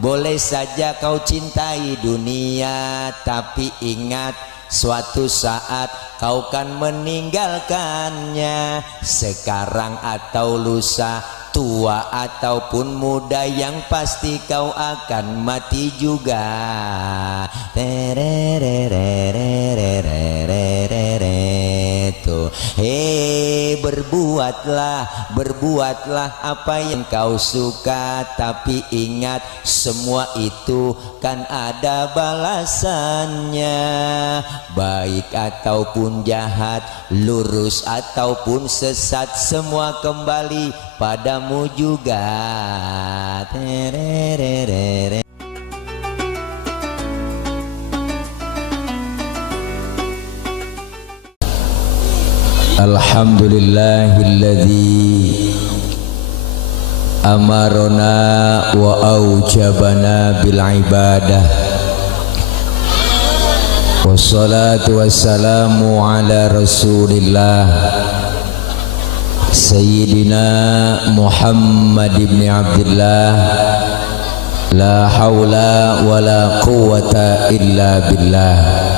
boleh saja kau cintai dunia, tapi ingat suatu saat kau kan meninggalkannya. Sekarang atau lusa, tua ataupun muda, yang pasti kau akan mati juga. Berbuatlah apa yang kau suka, tapi ingat semua itu kan ada balasannya. Baik ataupun jahat, lurus ataupun sesat, semua kembali padamu juga. Alhamdulillahilladzi amarona wa aujabana bil ibadah, wassalatu wassalamu ala rasulillah sayyidina Muhammad ibn Abdullah, la hawla wa la quwwata illa billah.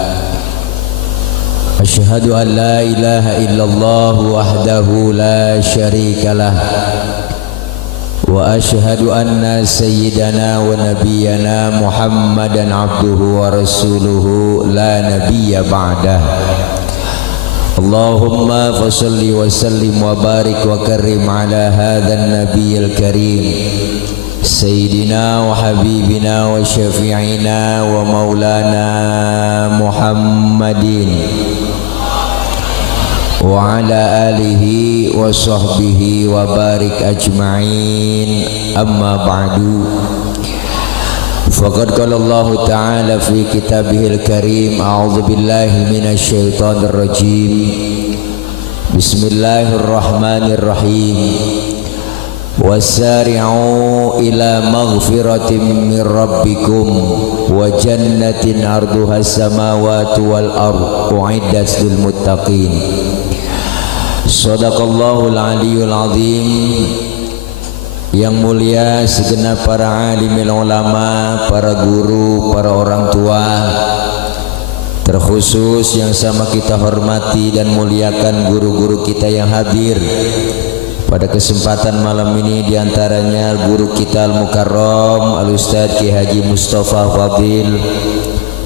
Asyhadu an la ilaha illallah wahdahu la syarikalah, wa asyhadu anna sayyidana wa nabiyyana Muhammadan abduhu wa rasuluhu la nabiyya ba'dah. Allahumma fasalli wa sallim wa barik wa karim ala hadzal nabiyil karim sayyidina wa habibina wa syafi'ina wa maulana Muhammadin wa ala alihi wa sahbihi wa barik ajma'in. Amma ba'du, faqad qala Allah ta'ala fi kitabihil karim, a'udzu billahi minasy syaithanir rajim, bismillahirrahmanirrahim, wasari'u ila maghfiratin min rabbikum wa jannatin arduhas samawati wal ardh u'iddat lil muttaqin. Shadaqallahul aliyul azim. Yang mulia segenap para alimil ulama, para guru, para orang tua, terkhusus yang sama kita hormati dan muliakan guru-guru kita yang hadir pada kesempatan malam ini, diantaranya guru kita Al-Mukarram Al-Ustadz Ki Haji Mustafa Fadil,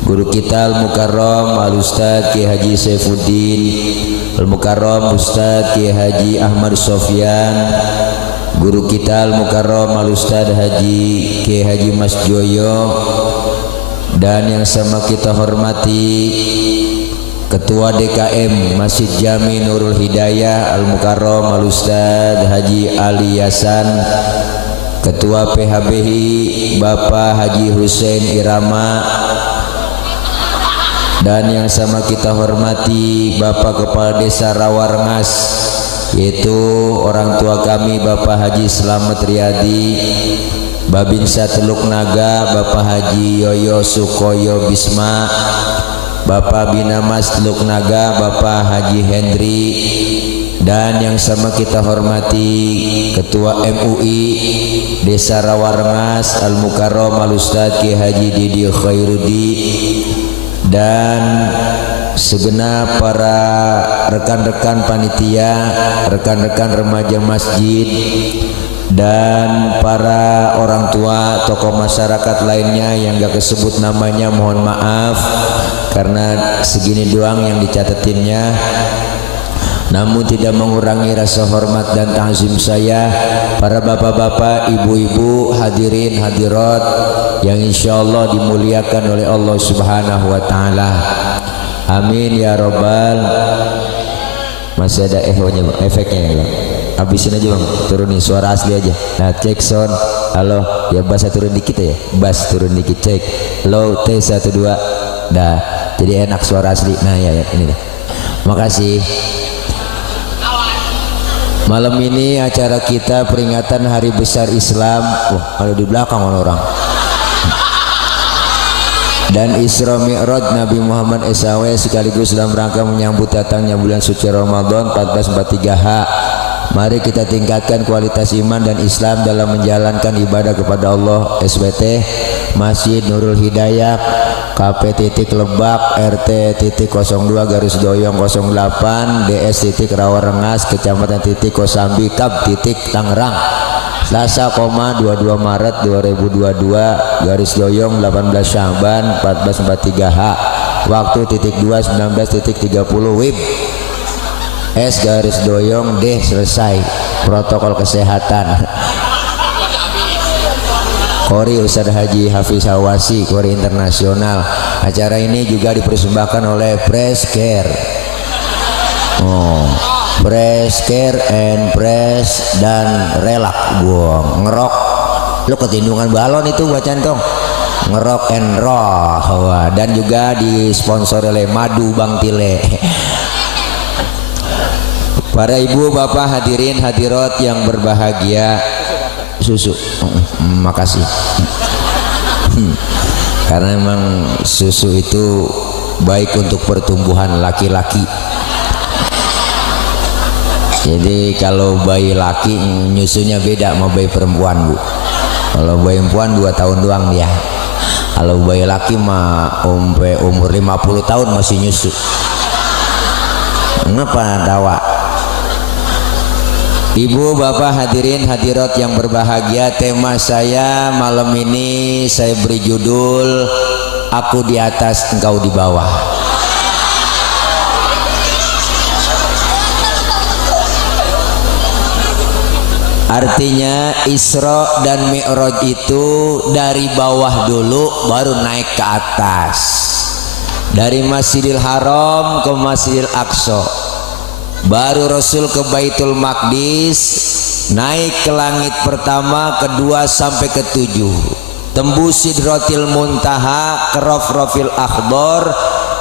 guru kita Al-Mukarram Al-Ustadz Ki Haji Saifuddin, Al-Mukarram Ustadz Ki Haji Ahmad Sofyan, guru kita Al-Mukarram Al-Ustadz Haji Ki Haji Mas Joyo, dan yang sama kita hormati Ketua DKM Masjid Jami Nurul Hidayah Al-Mukarram Al-Ustadz Haji Ali Yasan, Ketua PHBI Bapak Haji Hussein Irama, dan yang sama kita hormati Bapak Kepala Desa Rawarengas, yaitu orang tua kami Bapak Haji Slamet Riyadi, Babinsa Teluk Naga Bapak Haji Yoyo Sukoyo Bisma, Bapak Binamas Teluk Naga Bapak Haji Hendri, dan yang sama kita hormati Ketua MUI Desa Rawarengas Al-Mukarram Al-Ustadz Ki Haji Didi Khairudi, dan segenap para rekan-rekan panitia, rekan-rekan remaja masjid, dan para orang tua, tokoh masyarakat lainnya yang gak kesebut namanya, mohon maaf karena segini doang yang dicatatinnya, namun tidak mengurangi rasa hormat dan ta'zim saya. Para bapak-bapak, ibu-ibu, hadirin hadirat yang insyaallah dimuliakan oleh Allah Subhanahu wa ta'ala, amin ya robbal. Masih ada efeknya ya bang, habisin aja bang, turunin suara asli aja. Nah cek sound, halo ya, bass turun dikit ya, bass turun dikit, cek low T12, dah jadi enak suara asli. Nah ya ini dah, makasih. Malam ini acara kita peringatan Hari Besar Islam. Wah, kalau di belakang orang. Dan Isra Mi'raj Nabi Muhammad SAW sekaligus dalam rangka menyambut datangnya bulan suci Ramadan 1443H Mari kita tingkatkan kualitas iman dan Islam dalam menjalankan ibadah kepada Allah. SBT Masjid Nurul Hidayah, KP titik Lebak, RT titik 02 garis doyong 08, DS titik Rawarengas, Kecamatan titik Kosambi, Kab titik Tangerang. Selasa, 22 Maret 2022 garis doyong 18 Sya'ban 1443H. Waktu titik 2 19.30 WIB S garis doyong D selesai. Protokol kesehatan. Kori Ustadz Haji Hafiz Hawasi, Kori Internasional. Acara ini juga dipersembahkan oleh Press Care. Press Care and Press dan Relak. Buang ngerok. Lu ketindungan balon itu bacaan dong. Ngerok and roll. Dan juga disponsori oleh Madu Bang Tile. Para ibu bapak hadirin hadirat yang berbahagia, susu, makasih. Karena memang susu itu baik untuk pertumbuhan laki-laki. Jadi kalau bayi laki nyusunya beda sama bayi perempuan, Bu. Kalau bayi perempuan 2 tahun doang dia. Kalau bayi laki mah sampai umur 50 tahun masih nyusu. Kenapa dawa? Ibu bapak hadirin hadirat yang berbahagia, tema saya malam ini saya beri judul Aku di atas engkau di bawah. Artinya Isra dan Mi'raj itu dari bawah dulu baru naik ke atas. Dari Masjidil Haram ke Masjidil Aqsa. Baru Rasul ke Baitul Maqdis, naik ke langit pertama, kedua sampai ke 7, tembus Sidratil Muntaha, ke Rafrafil Akhdar,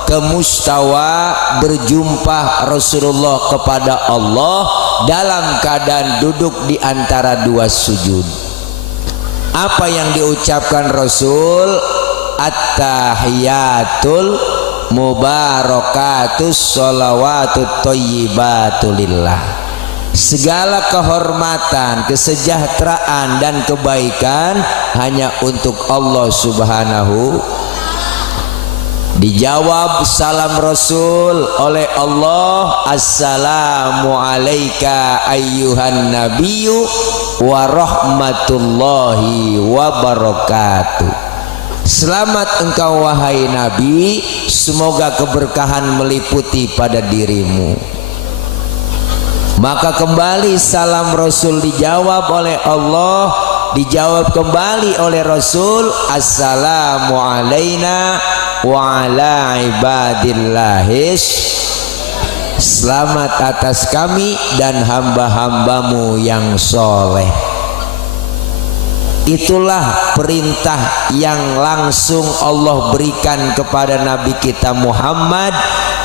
ke Mustawa, berjumpa Rasulullah kepada Allah dalam keadaan duduk di antara 2 sujud. Apa yang diucapkan Rasul? At-tahiyatul mubarakatus sholawatut thayyibatulillah. Segala kehormatan, kesejahteraan dan kebaikan hanya untuk Allah Subhanahu. Dijawab salam Rasul oleh Allah, assalamu alayka ayyuhan nabiyyu wa rahmatullahi wa barakatuh. Selamat engkau wahai Nabi, semoga keberkahan meliputi pada dirimu. Maka kembali salam Rasul dijawab oleh Allah, dijawab kembali oleh Rasul, assalamu alaina wa ala ibadillahis. Selamat atas kami dan hamba-hambamu yang soleh. Itulah perintah yang langsung Allah berikan kepada Nabi kita Muhammad.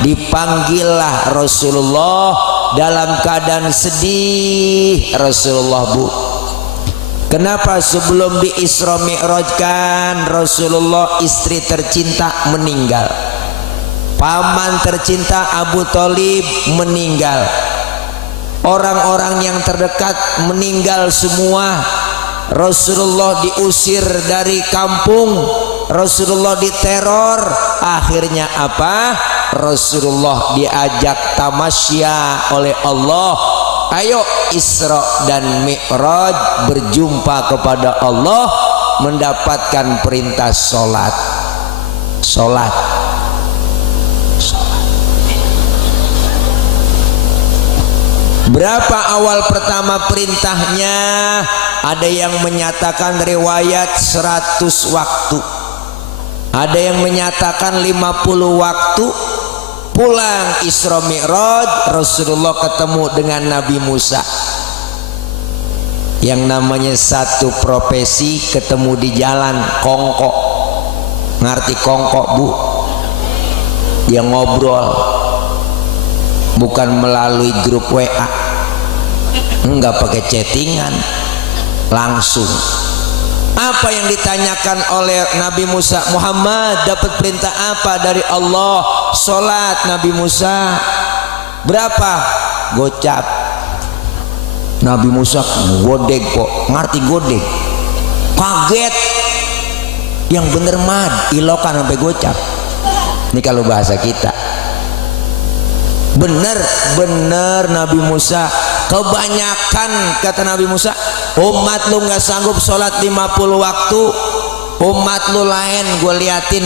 Dipanggillah Rasulullah dalam keadaan sedih. Rasulullah, Bu, kenapa sebelum di Isra Mi'rajkan Rasulullah istri tercinta meninggal, paman tercinta Abu Thalib meninggal, orang-orang yang terdekat meninggal semua. Rasulullah diusir dari kampung, Rasulullah diteror. Akhirnya apa? Rasulullah diajak tamasya oleh Allah. Ayo Isra dan Mi'raj, berjumpa kepada Allah, mendapatkan perintah sholat. Sholat. Berapa awal pertama perintahnya? Ada yang menyatakan riwayat 100 waktu, ada yang menyatakan 50 waktu. Pulang Isra Mi'raj, Rasulullah ketemu dengan Nabi Musa. Yang namanya satu profesi ketemu di jalan, kongkok. Ngerti kongkok, Bu? Dia ngobrol, bukan melalui grup WA, enggak pakai chattingan, langsung. Apa yang ditanyakan oleh Nabi Musa? Muhammad dapat perintah apa dari Allah? Sholat. Nabi Musa, berapa? Gocap. Nabi Musa godeg kok, ngerti godeg, kaget. Yang bener mad ilokan sampai gocap. Ini kalau bahasa kita bener Nabi Musa kebanyakan, kata Nabi Musa, umat lu nggak sanggup sholat 50 waktu, umat lu lain gue liatin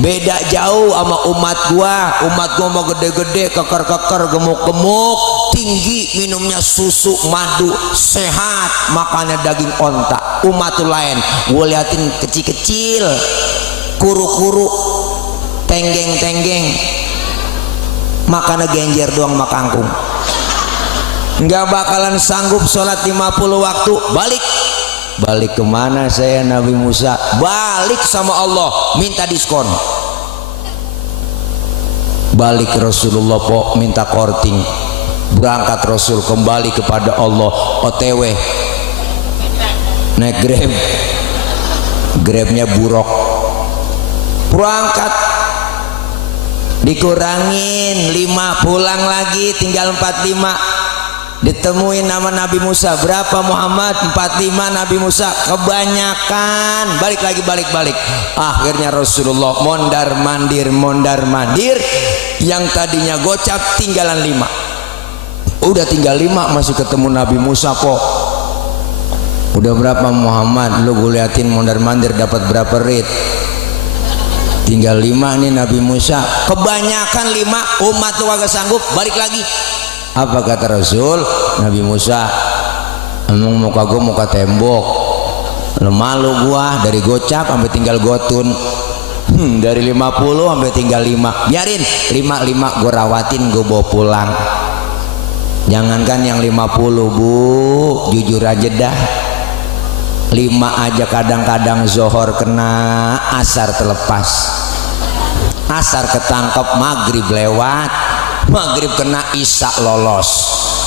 beda jauh sama umat gua mau gede-gede, keker-keker, gemuk-gemuk, tinggi, minumnya susu madu, sehat, makannya daging onta. Umat lu lain gue liatin kecil-kecil, kuru-kuru, tenggeng-tenggeng, makannya genjer doang sama kangkung. Nggak bakalan sanggup sholat 50 waktu. Balik kemana saya Nabi Musa? Balik sama Allah, minta diskon. Balik Rasulullah po, minta korting. Berangkat Rasul kembali kepada Allah, OTW naik Grab, Grabnya buruk, berangkat dikurangin 5, pulang lagi tinggal 45. Ditemuin nama Nabi Musa, berapa Muhammad? 45. Nabi Musa kebanyakan, balik lagi, balik. Akhirnya Rasulullah mondar mandir, yang tadinya gocap tinggalan 5. Udah tinggal 5 masih ketemu Nabi Musa kok. Udah berapa Muhammad? Lu gue liatin mondar mandir dapat berapa rit? Tinggal 5 nih Nabi Musa. Kebanyakan 5, umat lu kagak sanggup, balik lagi. Apa kata Rasul? Nabi Musa, emang muka gua muka tembok, lu malu gua dari gocap sampai tinggal gotun. Dari 50 sampai tinggal 5. Biarin 5 gua rawatin, gua bawa pulang. Jangankan yang 50 bu, jujur aja dah, 5 aja kadang-kadang zohor kena, asar terlepas, asar ketangkep, maghrib lewat, maghrib kena, isya lolos,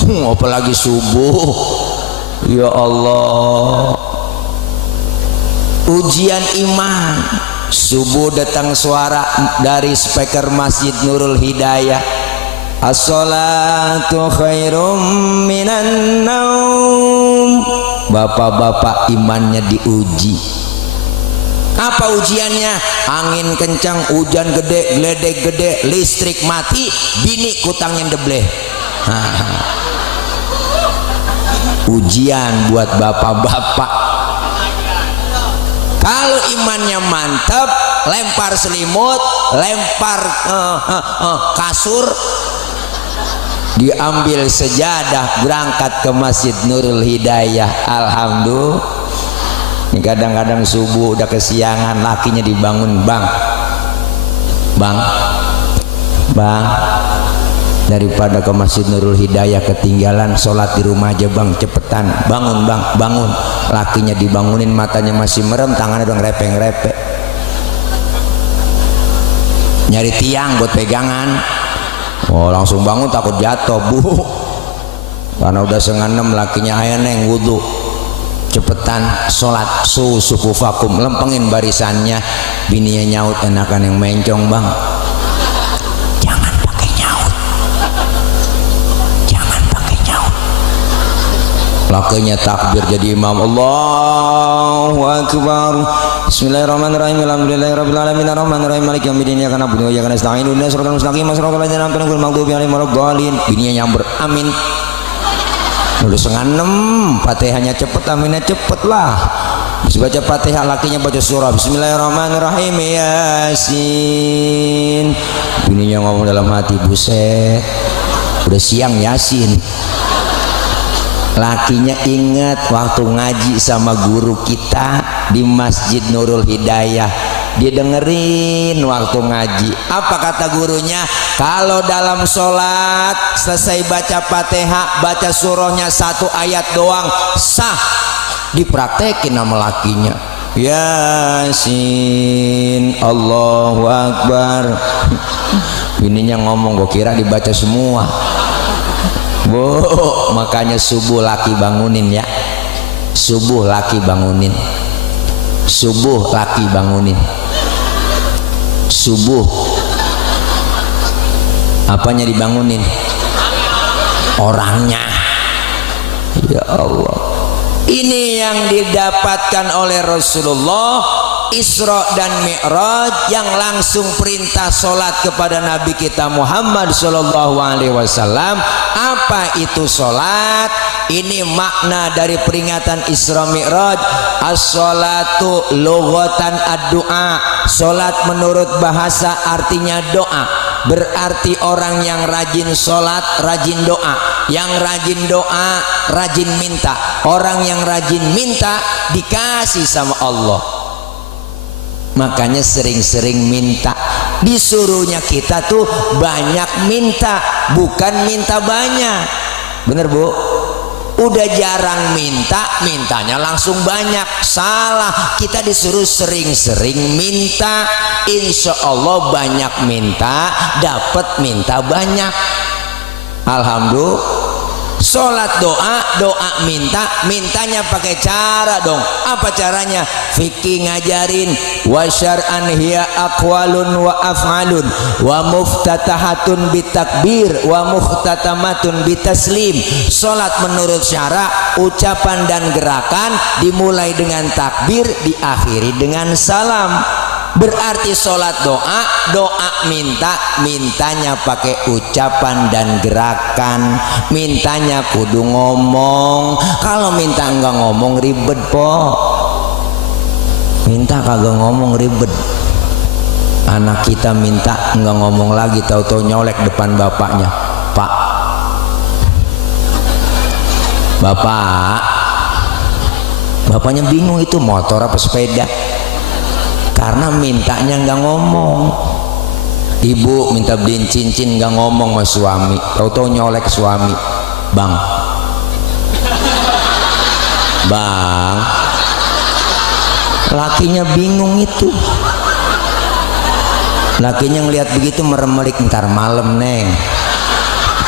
apalagi subuh. Ya Allah, ujian iman. Subuh datang suara dari speaker Masjid Nurul Hidayah, as-salatu khairum minan naum. Bapak-bapak imannya diuji. Apa ujiannya? Angin kencang, hujan gede, geledek gede, listrik mati, bini kutangnya debleh. Ujian buat bapak-bapak. Kalau imannya mantap, lempar selimut, lempar kasur, diambil sejadah, berangkat ke Masjid Nurul Hidayah. Alhamdulillah. Ini kadang-kadang subuh udah kesiangan, lakinya dibangun, bang, daripada ke Masjid Nurul Hidayah ketinggalan, sholat di rumah aja bang, cepetan, bangun bang, bangun. Lakinya dibangunin, matanya masih merem, tangannya udah ngerepek, nyari tiang buat pegangan. Oh langsung bangun, takut jatuh bu, karena udah 5:30. Lakinya, ayo neng wudhu, cepetan sholat suku vakum, lempengin barisannya. Bininya nyaut, enakan yang mencong bang, jangan pakai nyaut, jangan pakai nyaut. Lakinya takbir jadi imam, Allahu Akbar, Bismillahirrahmanirrahim, Alhamdulillahirabbil alamin, arrahmanirrahim, maliki yaumiddin, iyyaka na'budu wa iyyaka nasta'in, ihdinas siratal mustaqim, siratal ladzina an'amta 'alaihim, ghairil maghdubi 'alaihim waladdallin. Bininya nyamber, amin. Udah 5:30, Fatihahnya cepet, aminnya cepet lah. Habis baca Fatihah, lakinya baca surah Bismillahirrahmanirrahim, Yasin. Bininya ngomong dalam hati, buset, udah siang Yasin. Lakinya ingat waktu ngaji sama guru kita di Masjid Nurul Hidayah, dia dengerin waktu ngaji. Apa kata gurunya? Kalau dalam sholat selesai baca Fatihah, baca surahnya 1 ayat doang sah. Dipraktekin sama lakinya, Yasin, Allahu Akbar. Bininya ngomong, gue kira dibaca semua. Bu, makanya subuh laki bangunin ya, subuh laki bangunin, subuh laki bangunin, subuh. Apanya dibangunin? Orangnya. Ya Allah, ini yang didapatkan oleh Rasulullah Isra dan Mi'raj, yang langsung perintah solat kepada Nabi kita Muhammad Sallallahu Alaihi Wasallam. Apa itu solat? Ini makna dari peringatan Isra Mi'raj. As-salatu lughatan ad-du'a. Solat menurut bahasa artinya doa. Berarti orang yang rajin solat rajin doa. Yang rajin doa rajin minta. Orang yang rajin minta dikasih sama Allah. Makanya sering-sering minta. Disuruhnya kita tuh banyak minta, bukan minta banyak. Bener Bu? Udah jarang minta, mintanya langsung banyak. Salah. Kita disuruh sering-sering minta. Insya Allah banyak minta, dapat minta banyak. Alhamdulillah. Sholat doa, doa minta, mintanya pakai cara dong. Apa caranya? Fikih ngajarin. Wa syar'an hiya aqwalun wa af'alun wa muftatahatun bitakbir wa muhtatamatun bitaslim. Sholat menurut syara, ucapan dan gerakan dimulai dengan takbir, diakhiri dengan salam. Berarti sholat doa, doa minta, mintanya pakai ucapan dan gerakan. Mintanya kudu ngomong. Kalau minta enggak ngomong ribet po. Minta kagak ngomong ribet. Anak kita minta enggak ngomong lagi, tahu-tahu nyolek depan bapaknya. Pak, bapak, bapaknya bingung itu motor apa sepeda. Karena mintanya nggak ngomong. Ibu minta beliin cincin nggak ngomong sama suami, tahu-tahu nyolek suami. Bang, bang, lakinya bingung itu. Lakinya ngelihat begitu meremelik, ntar malam neng.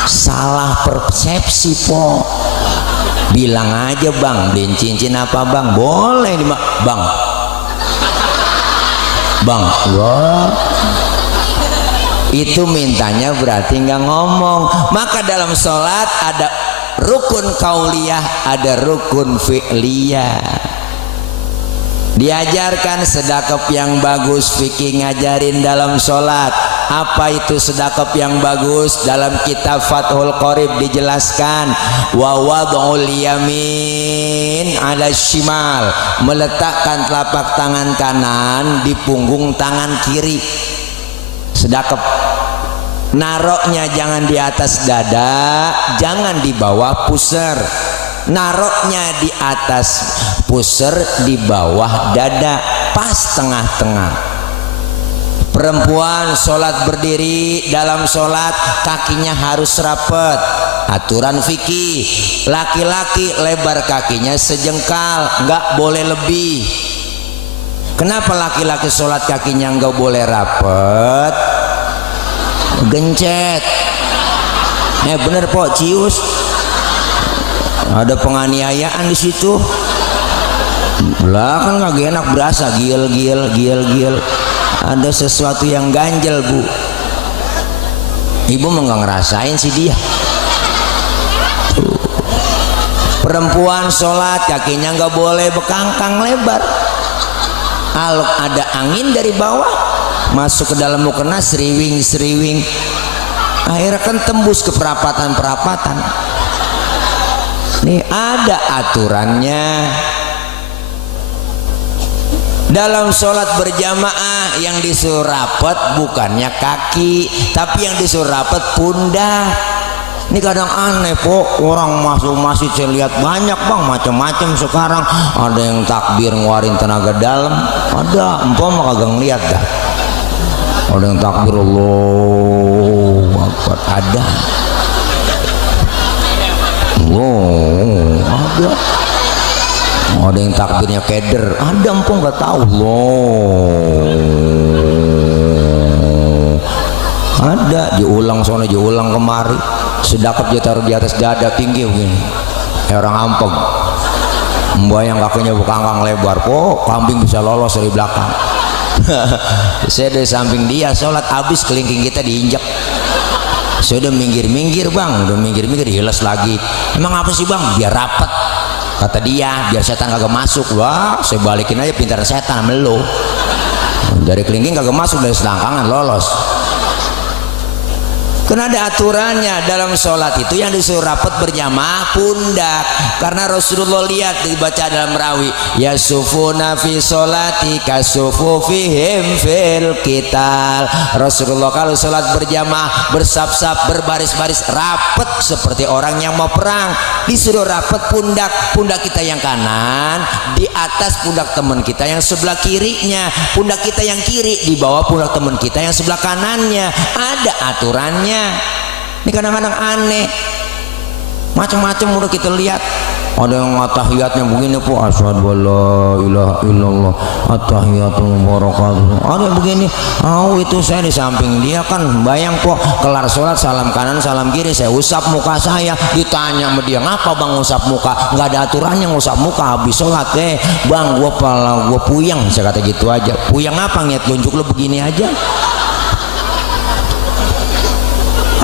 Salah persepsi po. Bilang aja bang, beliin cincin apa bang? Boleh bang. Bang, wah, itu mintanya berarti nggak ngomong. Maka dalam sholat ada rukun kauliyah, ada rukun fi'liyah. Diajarkan sedekap yang bagus, fikih ngajarin dalam sholat. Apa itu sedekap yang bagus? Dalam kitab Fathul Qorib dijelaskan, wa wad'ul yamin 'ala shimal, meletakkan telapak tangan kanan di punggung tangan kiri. Sedekap. Naroknya jangan di atas dada, jangan di bawah pusar. Naroknya di atas pusar, di bawah dada, pas tengah-tengah. Perempuan sholat berdiri, dalam sholat kakinya harus rapet, aturan fikih. Laki-laki lebar kakinya sejengkal, nggak boleh lebih. Kenapa laki-laki sholat kakinya nggak boleh rapet? Gencet. Bener po, cius. Ada penganiayaan di situ. Lah kan nggak enak, berasa gil. Ada sesuatu yang ganjel bu. Ibu nggak ngerasain sih dia. Perempuan sholat kakinya nggak boleh bekangkang lebar. Kalau ada angin dari bawah masuk ke dalam mukena, seriwing, akhirnya kan tembus ke perapatan. Nih ada aturannya. Dalam sholat berjamaah yang disuruh rapet bukannya kaki, tapi yang disuruh rapet pundak. Ini kadang aneh po, orang masuk masjid saya lihat banyak bang, macam-macam sekarang. Ada yang takbir ngeluarin tenaga dalam, ada empom kagak ngeliat dah. Ada yang takbir Allahu Akbar, ada. Ada. Ada yang takbirnya keder, ada empong nggak tahu loh. Ada diulang sono, diulang kemari. Sedekap dia taruh di atas dada tinggi begini, kayak orang ampeg. Mbak yang kakinya bekangkang lebar, kok kambing bisa lolos dari belakang. Saya dari samping dia sholat habis, kelingking kita diinjak. Saya udah minggir-minggir bang, udah minggir-minggir hilas lagi. Emang apa sih bang? Biar rapet, kata dia, biar setan kagak masuk. Wah, saya balikin aja, pintar setan melo. Dari kelingking kagak masuk, dari selangkangan lolos. Karena ada aturannya dalam sholat itu yang disuruh rapat berjamaah pundak. Karena Rasulullah lihat dibaca dalam rawi, yasufuna fi sholati kasufufihim fil qital. Rasulullah kalau sholat berjamaah bersaf-saf berbaris-baris rapat seperti orang yang mau perang. Disuruh rapat pundak kita yang kanan di atas pundak teman kita yang sebelah kirinya, pundak kita yang kiri di bawah pundak teman kita yang sebelah kanannya. Ada aturannya. Ini kadang-kadang aneh, macam-macam udah kita lihat. Ada yang tahiyatnya begini po, asyhadu alla ilaha illallah at-tahiyatul barakatuh. Ada yang begini, itu saya di samping dia kan bayang po, kelar sholat salam kanan salam kiri, saya usap muka saya. Ditanya sama dia, ngapa bang usap muka? Nggak ada aturannya ngusap muka habis sholat. Bang, gua puyeng, saya kata gitu aja. Puyeng apa, ngiat tunjuk lu begini aja?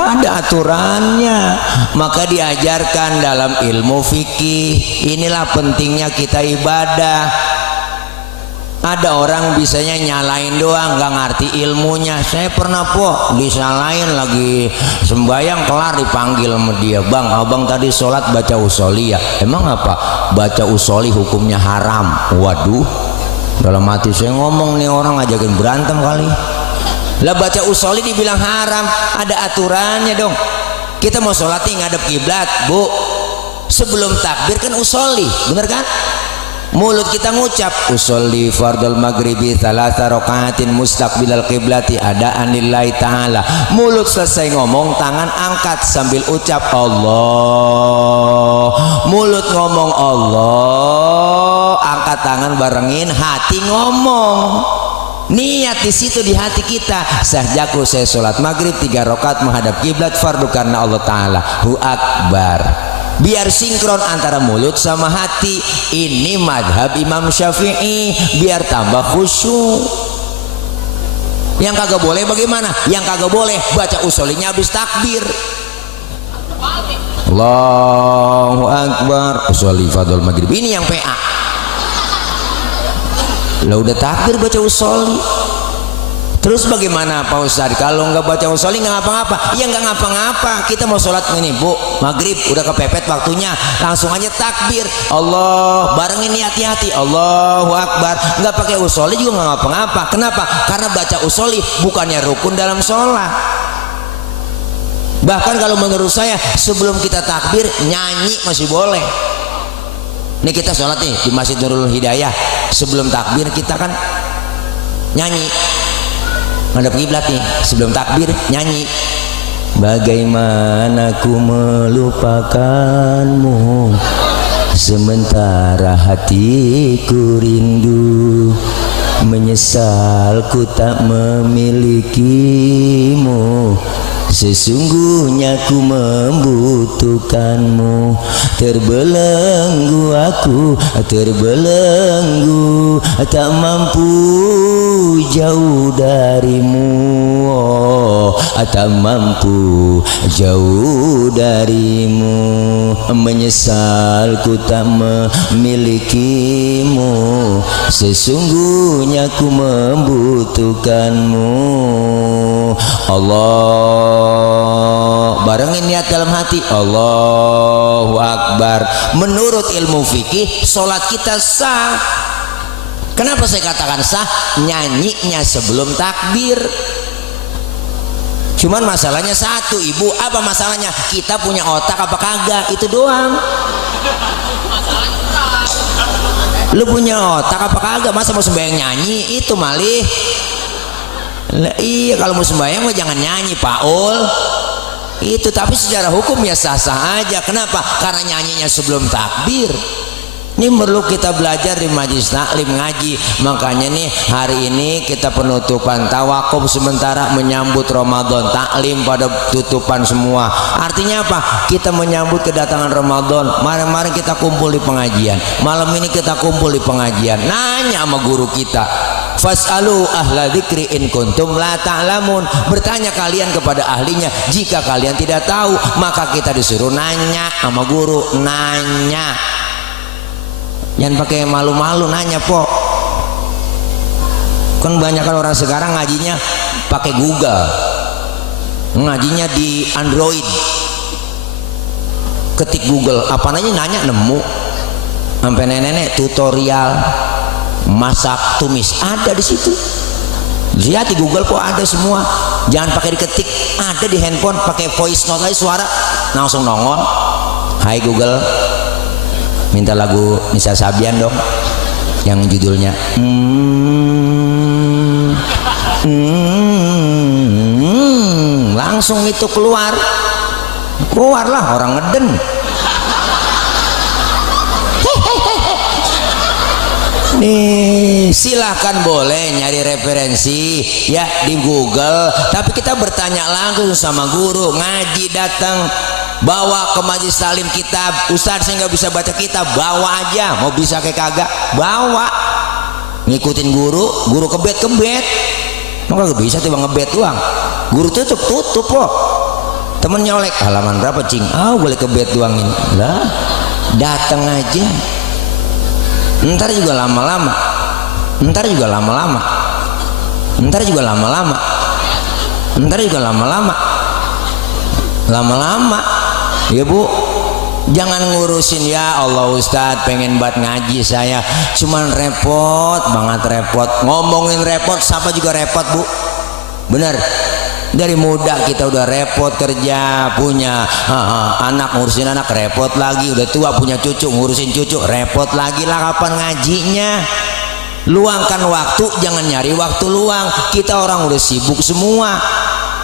Ada aturannya. Maka diajarkan dalam ilmu fikih. Inilah pentingnya kita ibadah. Ada orang bisanya nyalain doang, nggak ngerti ilmunya. Saya pernah po disalahin lagi sembayang kelar dipanggil sama dia, bang abang tadi sholat baca usholi ya. Emang apa? Baca usholi hukumnya haram. Waduh, dalam hati saya ngomong nih orang ngajakin berantem kali. Lah baca usholi dibilang haram, ada aturannya dong. Kita mau sholat ngadep kiblat, bu. Sebelum takbir kan usholi, bener kan? Mulut kita ngucap usholi fardul maghribi thalatha rakaatin mustaqbilal qiblati adaan lillahi ta'ala. Mulut selesai ngomong, tangan angkat sambil ucap Allah. Mulut ngomong Allah, angkat tangan barengin, hati ngomong. Niat di situ di hati kita. Sahjaku saya sholat maghrib 3 rakaat menghadap kiblat fardu karena Allah Ta'ala. Hu akbar. Biar sinkron antara mulut sama hati. Ini madhab Imam Syafi'i. Biar tambah khusyuk. Yang kagak boleh bagaimana? Yang kagak boleh baca usholinya habis takbir. Allahu akbar. Usholi fardul maghrib. Ini yang PA. Lah udah takbir baca usholi. Terus bagaimana Pak Ustadz? Kalau nggak baca usholi nggak ngapa-ngapa? Ya nggak ngapa-ngapa. Kita mau sholat ini bu, maghrib udah kepepet waktunya, langsung aja takbir. Allah, barengin hati-hati. Allahu akbar. Nggak pakai usholi juga nggak ngapa-ngapa. Kenapa? Karena baca usholi bukannya rukun dalam sholat. Bahkan kalau menurut saya sebelum kita takbir nyanyi masih boleh. Ini kita sholat nih di Masjid Nurul Hidayah, sebelum takbir kita kan nyanyi ngadep kiblat nih, sebelum takbir nyanyi. Bagaimana ku melupakanmu sementara hatiku rindu, menyesal ku tak memilikimu. Sesungguhnya ku membutuhkanmu. Terbelenggu aku, terbelenggu, tak mampu jauh darimu. Oh, tak mampu jauh darimu. Menyesal ku tak memilikimu. Sesungguhnya ku membutuhkanmu. Allah, barengin niat dalam hati. Allahu akbar. Menurut ilmu fikih sholat kita sah. Kenapa saya katakan sah? Nyanyinya sebelum takbir. Cuman masalahnya satu, ibu. Apa masalahnya? Kita punya otak apa kagak? Itu doang. Lu punya otak apa kagak? Masa mau sembahyang nyanyi? Itu malih. Lah, iya, kalau mau sembahyang mah jangan nyanyi Paul. Itu tapi secara hukum ya sah-sah aja. Kenapa? Karena nyanyinya sebelum takbir. Ini perlu kita belajar di majelis taklim ngaji. Makanya nih hari ini kita penutupan tawakuf sementara menyambut Ramadan, taklim pada tutupan semua. Artinya apa? Kita menyambut kedatangan Ramadan. Mari-mari kita kumpul di pengajian. Malam ini kita kumpul di pengajian. Nanya sama guru kita, Fas'alu ahla dzikri in kuntum la ta'lamun. Bertanya kalian kepada ahlinya jika kalian tidak tahu. Maka kita disuruh nanya sama guru, nanya. Jangan pakai malu-malu nanya, po. Kan banyak kan orang sekarang ngajinya pakai Google, ngajinya di Android, ketik Google apa nanya nemu. Sampai nenek-nenek tutorial masak tumis ada di situ. Lihat di Google kok ada semua. Jangan pakai diketik, ada di handphone, pakai voice note aja, suara langsung nongol. Hai Google, minta lagu Nisa Sabian dong yang judulnya langsung itu keluarlah orang ngeden. Nih silahkan boleh nyari referensi ya di Google, tapi kita bertanya langsung sama guru. Ngaji datang bawa ke majelis taklim kitab, Ustadz saya nggak bisa baca kitab, bawa aja, mau bisa kayak kagak bawa, ngikutin guru kebet maka gak bisa tiba ngebet doang, guru tutup kok. Temen nyolek halaman berapa cing, boleh kebet doang ini lah, datang aja. Ntar juga lama-lama ya Bu. Jangan ngurusin ya Allah Ustadz pengen buat ngaji saya, cuman repot ngomongin repot, siapa juga repot Bu, bener. Dari muda kita udah repot kerja, punya anak, ngurusin anak repot lagi, udah tua punya cucu, ngurusin cucu repot lagi lah. Kapan ngajinya? Luangkan waktu, jangan nyari waktu luang. Kita orang udah sibuk semua.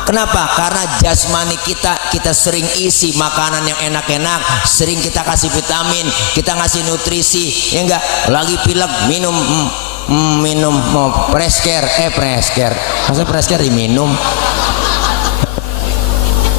Kenapa? Karena jasmani kita sering isi makanan yang enak-enak, sering kita kasih vitamin, kita ngasih nutrisi, ya enggak? Lagi pilek minum mau presker, masa presker diminum?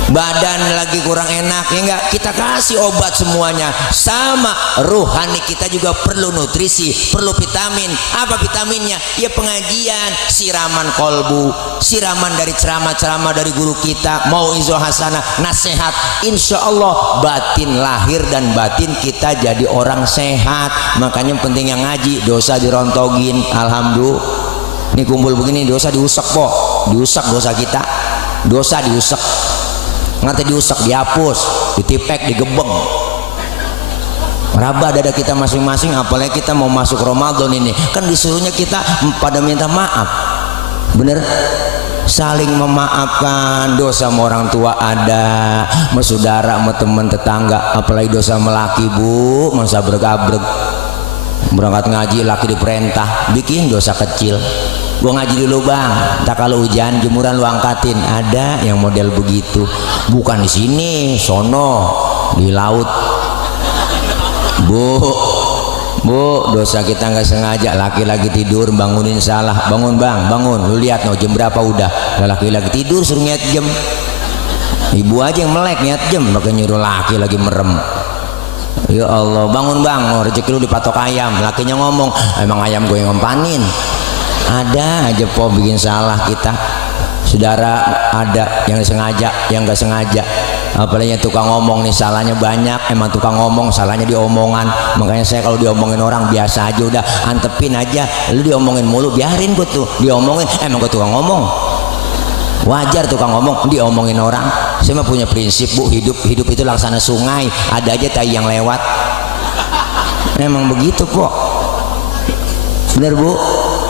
Badan lagi kurang enak, ya enggak, kita kasih obat semuanya. Sama rohani kita juga perlu nutrisi, perlu vitamin. Apa vitaminnya? Ya pengajian, siraman kolbu, siraman dari ceramah-ceramah dari guru kita, mau izo hasanah, nasihat. Insya Allah batin lahir dan batin kita jadi orang sehat. Makanya penting yang ngaji, dosa dirontogin. Alhamdulillah, ini kumpul begini dosa diusek po, diusek dosa kita, dosa diusek. Ngerti diusek, dihapus, ditipek, digebeng. Raba dada kita masing-masing, apalagi kita mau masuk Ramadan ini. Kan disuruhnya kita pada minta maaf. Bener? Saling memaafkan. Dosa sama orang tua ada, sama saudara, sama teman tetangga. Apalagi dosa sama laki Bu, masa abrek-abrek. Berangkat ngaji laki diperintah, bikin dosa kecil. Gua ngaji dulu bang, tak kalau hujan jemuran lu angkatin. Ada yang model begitu, bukan di sini, sono di laut. Bu, dosa kita nggak sengaja, laki-laki tidur bangunin salah, bangun bang, bangun. Lu lihat no jam berapa udah, laki-laki tidur suruh ngiat jam. Ibu aja yang melek ngiat jam, pakai nyuruh laki lagi merem. Ya Allah, bangun bang, rezeki lu dipatok ayam. Lakinya ngomong, emang ayam gue yang ngempanin. Ada aja po bikin salah kita. Saudara ada yang sengaja, yang gak sengaja. Apalagi yang tukang ngomong nih salahnya banyak. Emang tukang ngomong salahnya diomongan. Makanya saya kalau diomongin orang biasa aja udah antepin aja. Lu diomongin mulu biarin gue tuh diomongin. Emang gue tukang ngomong, wajar tukang ngomong diomongin orang. Saya mah punya prinsip Bu, hidup itu laksana sungai, ada aja tai yang lewat. Memang begitu kok, bener Bu.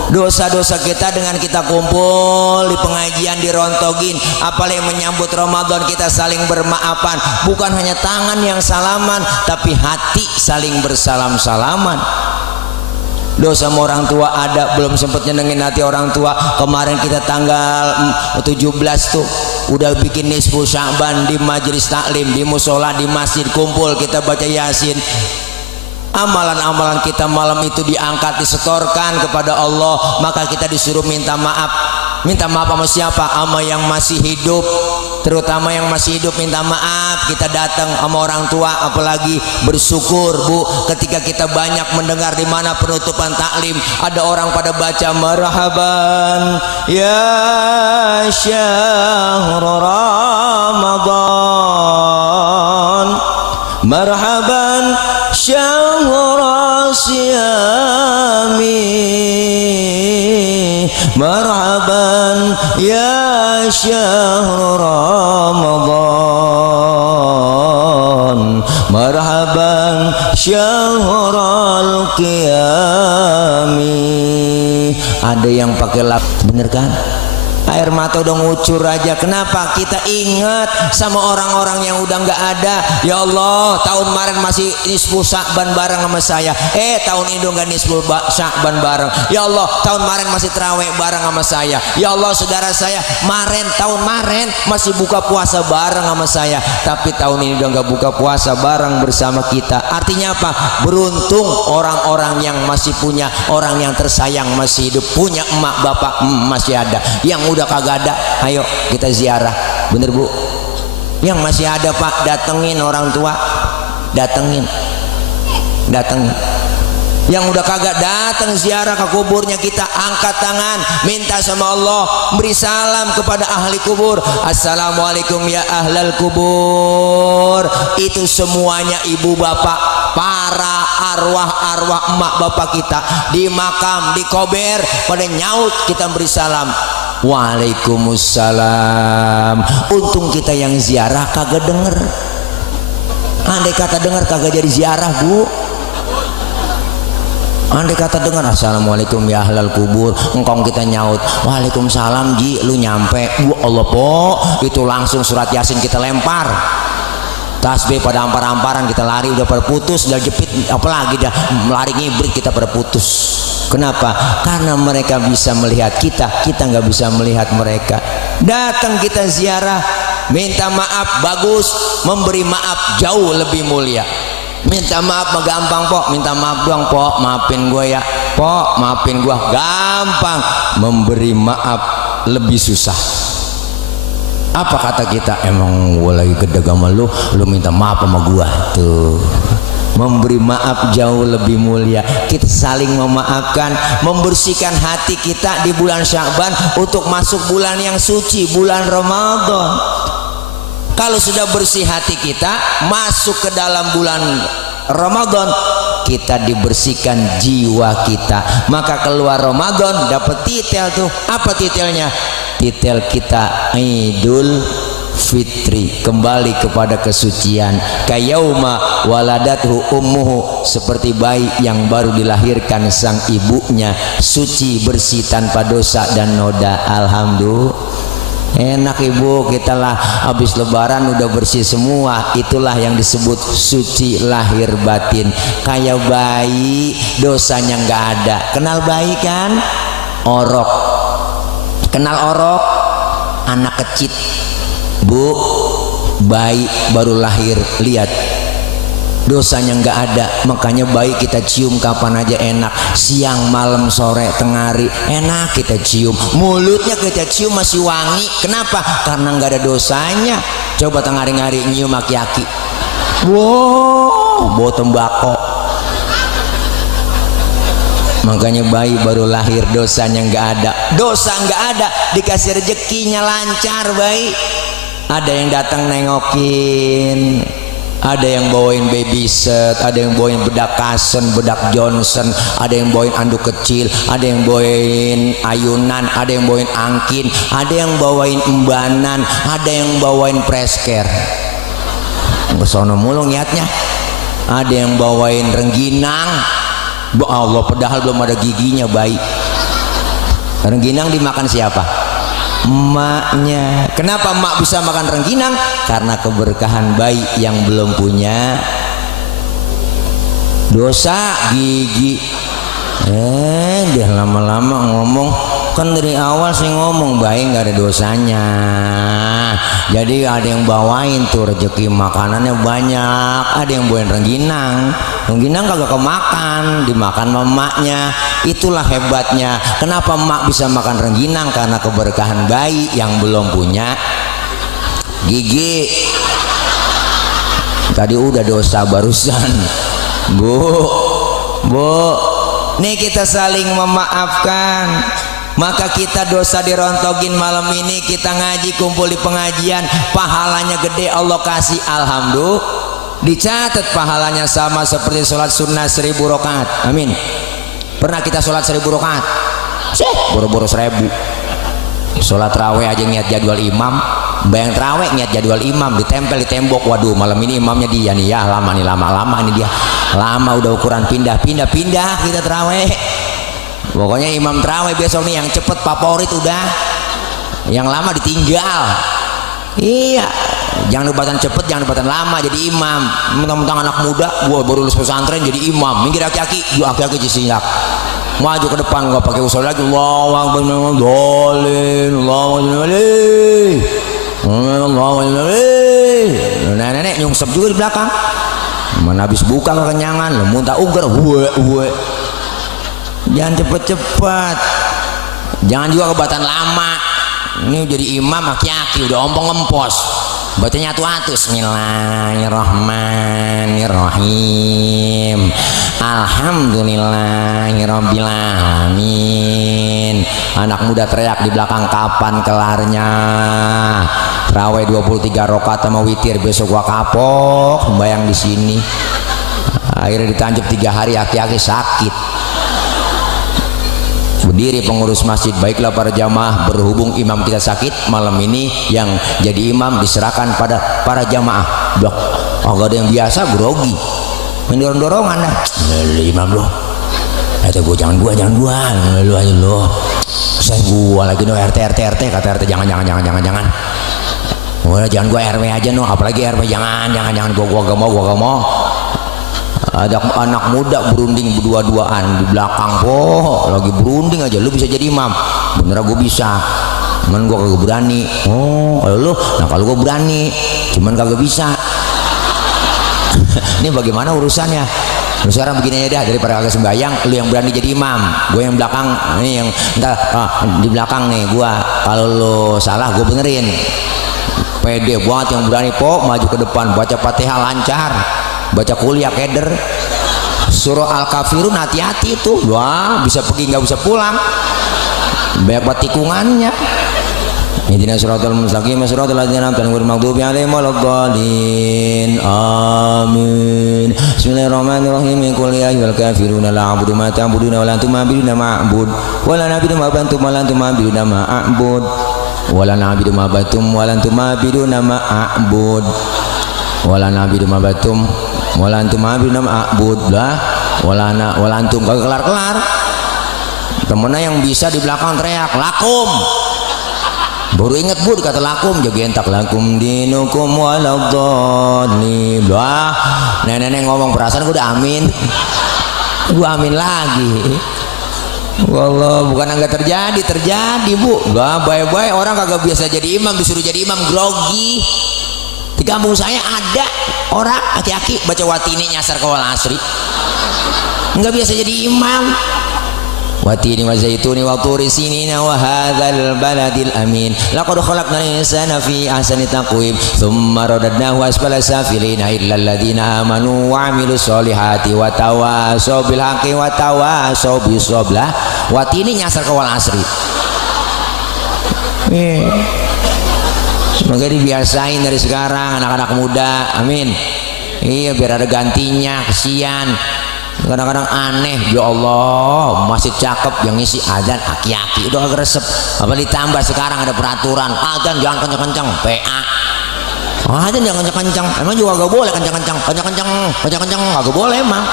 Dosa-dosa kita dengan kita kumpul di pengajian dirontogin, apalagi menyambut Ramadan kita saling bermaafan. Bukan hanya tangan yang salaman, tapi hati saling bersalam-salaman. Dosa sama orang tua ada, belum sempat nyenengin hati orang tua. Kemarin kita tanggal 17 tuh udah bikin nisfu Sya'ban di majelis taklim, di musola, di masjid, kumpul kita baca Yasin. Amalan-amalan kita malam itu diangkat, disetorkan kepada Allah. Maka kita disuruh minta maaf. Minta maaf sama siapa? Sama yang masih hidup. terutama yang masih hidup minta maaf. Kita datang sama orang tua, apalagi bersyukur Bu ketika kita banyak mendengar di mana penutupan taklim ada orang pada baca marhaban ya syahr Ramadan, marhaban syahr siyami, marhaban ya syahr Ramadan, marhaban syahrul qiyami. Ada yang pakai lap, bener kan? Air mata udah ngucur aja. Kenapa? Kita ingat sama orang-orang yang udah nggak ada. Ya Allah, tahun kemarin masih nisfu Sya'ban bareng sama saya. Tahun ini udah nggak nisfu Sya'ban bareng. Ya Allah, tahun kemarin masih terawih bareng sama saya. Ya Allah, saudara saya tahun kemarin masih buka puasa bareng sama saya. Tapi tahun ini udah nggak buka puasa bareng bersama kita. Artinya apa? Beruntung orang-orang yang masih punya, orang yang tersayang masih hidup, punya emak bapak masih ada. Yang udah kagak ada, ayo kita ziarah, bener Bu? Yang masih ada Pak, datengin orang tua, datengin. Yang udah kagak datang ziarah ke kuburnya, kita angkat tangan, minta sama Allah, beri salam kepada ahli kubur. Assalamualaikum ya ahlal kubur. Itu semuanya ibu bapak, para arwah-arwah emak bapak kita di makam, di kober, pada nyaut, kita beri salam. Waalaikumsalam. Untung kita yang ziarah kagak denger. Andai kata denger kagak jadi ziarah Bu. Andai kata dengar assalamualaikum ya ahlal kubur, engkong kita nyaut waalaikumsalam ji, lu nyampe. Allah po, itu langsung surat yasin kita lempar, tasbih pada ampar-amparan, kita lari udah perputus, udah jepit, apalagi dah lari ngibrit kita perputus. Kenapa? Karena mereka bisa melihat kita, kita nggak bisa melihat mereka. Datang kita ziarah, minta maaf bagus, memberi maaf jauh lebih mulia. Minta maaf mah gampang Pok, minta maaf doang Pok, maafin gue ya Pok, maafin gue, gampang. Memberi maaf lebih susah. Apa kata kita? Emang gue lagi gede sama lu minta maaf sama gue tuh. Memberi maaf jauh lebih mulia. Kita saling memaafkan, membersihkan hati kita di bulan Sya'ban untuk masuk bulan yang suci, bulan Ramadan. Kalau sudah bersih hati kita, masuk ke dalam bulan Ramadan, kita dibersihkan jiwa kita, maka keluar Ramadan dapat titel tuh. Apa titelnya? Titel kita Idul Fitri, kembali kepada kesucian. Kayauma waladathu ummuhu, seperti bayi yang baru dilahirkan sang ibunya, suci bersih tanpa dosa dan noda. Alhamdulillah. Enak ibu, kita lah habis lebaran udah bersih semua. Itulah yang disebut suci lahir batin. Kayak bayi, dosanya nggak ada. Kenal bayi kan? Orok. Kenal orok? Anak kecil. Bu, bayi baru lahir, lihat dosanya nggak ada. Makanya bayi kita cium kapan aja enak, siang malam sore tengah hari enak kita cium. Mulutnya kita cium masih wangi. Kenapa? Karena nggak ada dosanya. Coba tengah hari nyium aki-aki, wow, bau tembakau. Makanya bayi baru lahir dosanya nggak ada. Dosa nggak ada, dikasih rezekinya lancar bayi. Ada yang datang nengokin, ada yang bawain baby set, ada yang bawain bedak Kasen, bedak Johnson, ada yang bawain anduk kecil, ada yang bawain ayunan, ada yang bawain angkin, ada yang bawain embanan, ada yang bawain presker. Kesono mulu niatnya. Ada yang bawain rengginang. Allah, padahal belum ada giginya bayi. Rengginang dimakan siapa? Emaknya. Kenapa emak bisa makan rengginang? Karena keberkahan bayi yang belum punya dosa gigi. Dia lama-lama ngomong, kan dari awal sih ngomong bayi nggak ada dosanya. Jadi ada yang bawain tuh rezeki makanannya banyak. Ada yang bawain rengginang. Rengginang kagak kemakan, dimakan emaknya. Itulah hebatnya. Kenapa emak bisa makan rengginang? Karena keberkahan bayi yang belum punya gigi. Tadi udah dosa barusan. Bu, nih kita saling memaafkan. Maka kita dosa dirontogin malam ini, kita ngaji kumpul di pengajian, pahalanya gede Allah kasih, alhamdulillah. Dicatat pahalanya sama seperti sholat sunnah 1000 rakaat. Amin. Pernah kita sholat 1000 rakaat? Boro-boro 1000. Sholat raweh aja niat jadwal imam, bayang raweh niat jadwal imam, ditempel di tembok. Waduh, malam ini imamnya dia nih ya, lama nih, lama ini dia. Lama udah ukuran pindah kita terawih. Pokoknya imam terawih besok nih yang cepet favorit udah, yang lama ditinggal. Iya, jangan debatan cepet, jangan debatan lama jadi imam. Mentang-mentang anak muda, gua baru lulus pesantren jadi imam. Minggir aki-aki, gua aki-aki jisiak. Maju ke depan, gak pakai usul lagi. Allahu akbar, dolin, Allahu akbar, Allahu akbar. Nenek nyungsep juga di belakang. Mana habis buka kekenyangan, muntah ugar, gue. Jangan cepet-cepet, jangan juga kebatan lama. Ini jadi imam aki-aki udah ompong ngempos, bacanya atu-atu. Bismillahirrahmanirrahim, alhamdulillahirabbil alamin. Anak muda teriak di belakang, kapan kelarnya? Raweh 23 rakaat sama witir, besok gua kapok bayang di sini. Akhirnya ditanjep 3 hari, aki-aki sakit. Berdiri pengurus masjid, baiklah para jamaah, berhubung imam kita sakit, malam ini yang jadi imam diserahkan pada para jamaah. Blok, agak ada yang biasa grogi, mendorong-dorongan dah. Imam loh, kata gua jangan gua, lu aja loh. Saya gua lagi no RT, kata RT jangan. Wah, jangan gua RW aja no, apalagi RW jangan gua gak mau. Ada anak muda berunding berdua-duaan di belakang, lagi berunding aja, lu bisa jadi imam? Bener gue bisa, cuman gue kagak berani. Kalau lu, nah kalau gue berani, cuman kagak bisa. Ini bagaimana urusannya? Lu sekarang begini aja dah, daripada kagak sembahyang, lu yang berani jadi imam, gue yang belakang, ini yang entar di belakang nih gue. Kalau lu salah gue benerin. Pede banget yang berani maju ke depan, baca Fatihah lancar, baca kuliah keder, surah Al-Kafirun hati-hati itu. Wah, bisa pergi nggak bisa pulang, banyak buat tikungannya. Ihdinas siratal mustaqim siratal ladzina an'amta 'alaihim ghairil maghdubi 'alaihim waladdallin. Amin. Bismillahirrahmanirrahim. Qul ya ayyuhal kafiruna la a'budu ma ta'buduna wa la antum 'abiduna ma a'bud wa la na'budu ma antum wa la antum 'abiduna ma a'bud wa la na'budu ma antum wa la antum 'abiduna ma a'bud wala nabi duma batum wala antum abiduna ma'bud lah wala antum gak kelar-kelar. Temennya yang bisa di belakang teriak lakum, baru inget bud kata lakum, jaga entak lakum dinukum waladhdallin. Lah nenek ngomong perasaan gue udah amin, gue amin lagi. Wallah, bukan enggak terjadi bu. Lah baik-baik orang kagak biasa jadi imam disuruh jadi imam grogi. Di kampung saya ada orang aki-aki baca watini nyasar ke wal asri, nggak biasa jadi imam. Watini wa zaituni wa turi sinina wa hadzal baladil amin laqad khalaqnal insana fi ahsani taqwim thumma radadnahu asfala safilina illa alladziina amanu wa 'amilus solihati wa tawassaw bil haqqi wa tawassaw bis sabr. Watini nyasar ke wal asri. Semoga dibiasain dari sekarang anak-anak muda, amin. Iya, biar ada gantinya, kesian. Kadang-kadang aneh, ya Allah, masih cakep yang ngisi adzan aki-aki, udah agak resep. Apa ditambah sekarang ada peraturan, adzan jangan kencang-kencang, PA. Adzan jangan kencang-kencang, emang juga gak boleh kencang-kencang, gak boleh emang.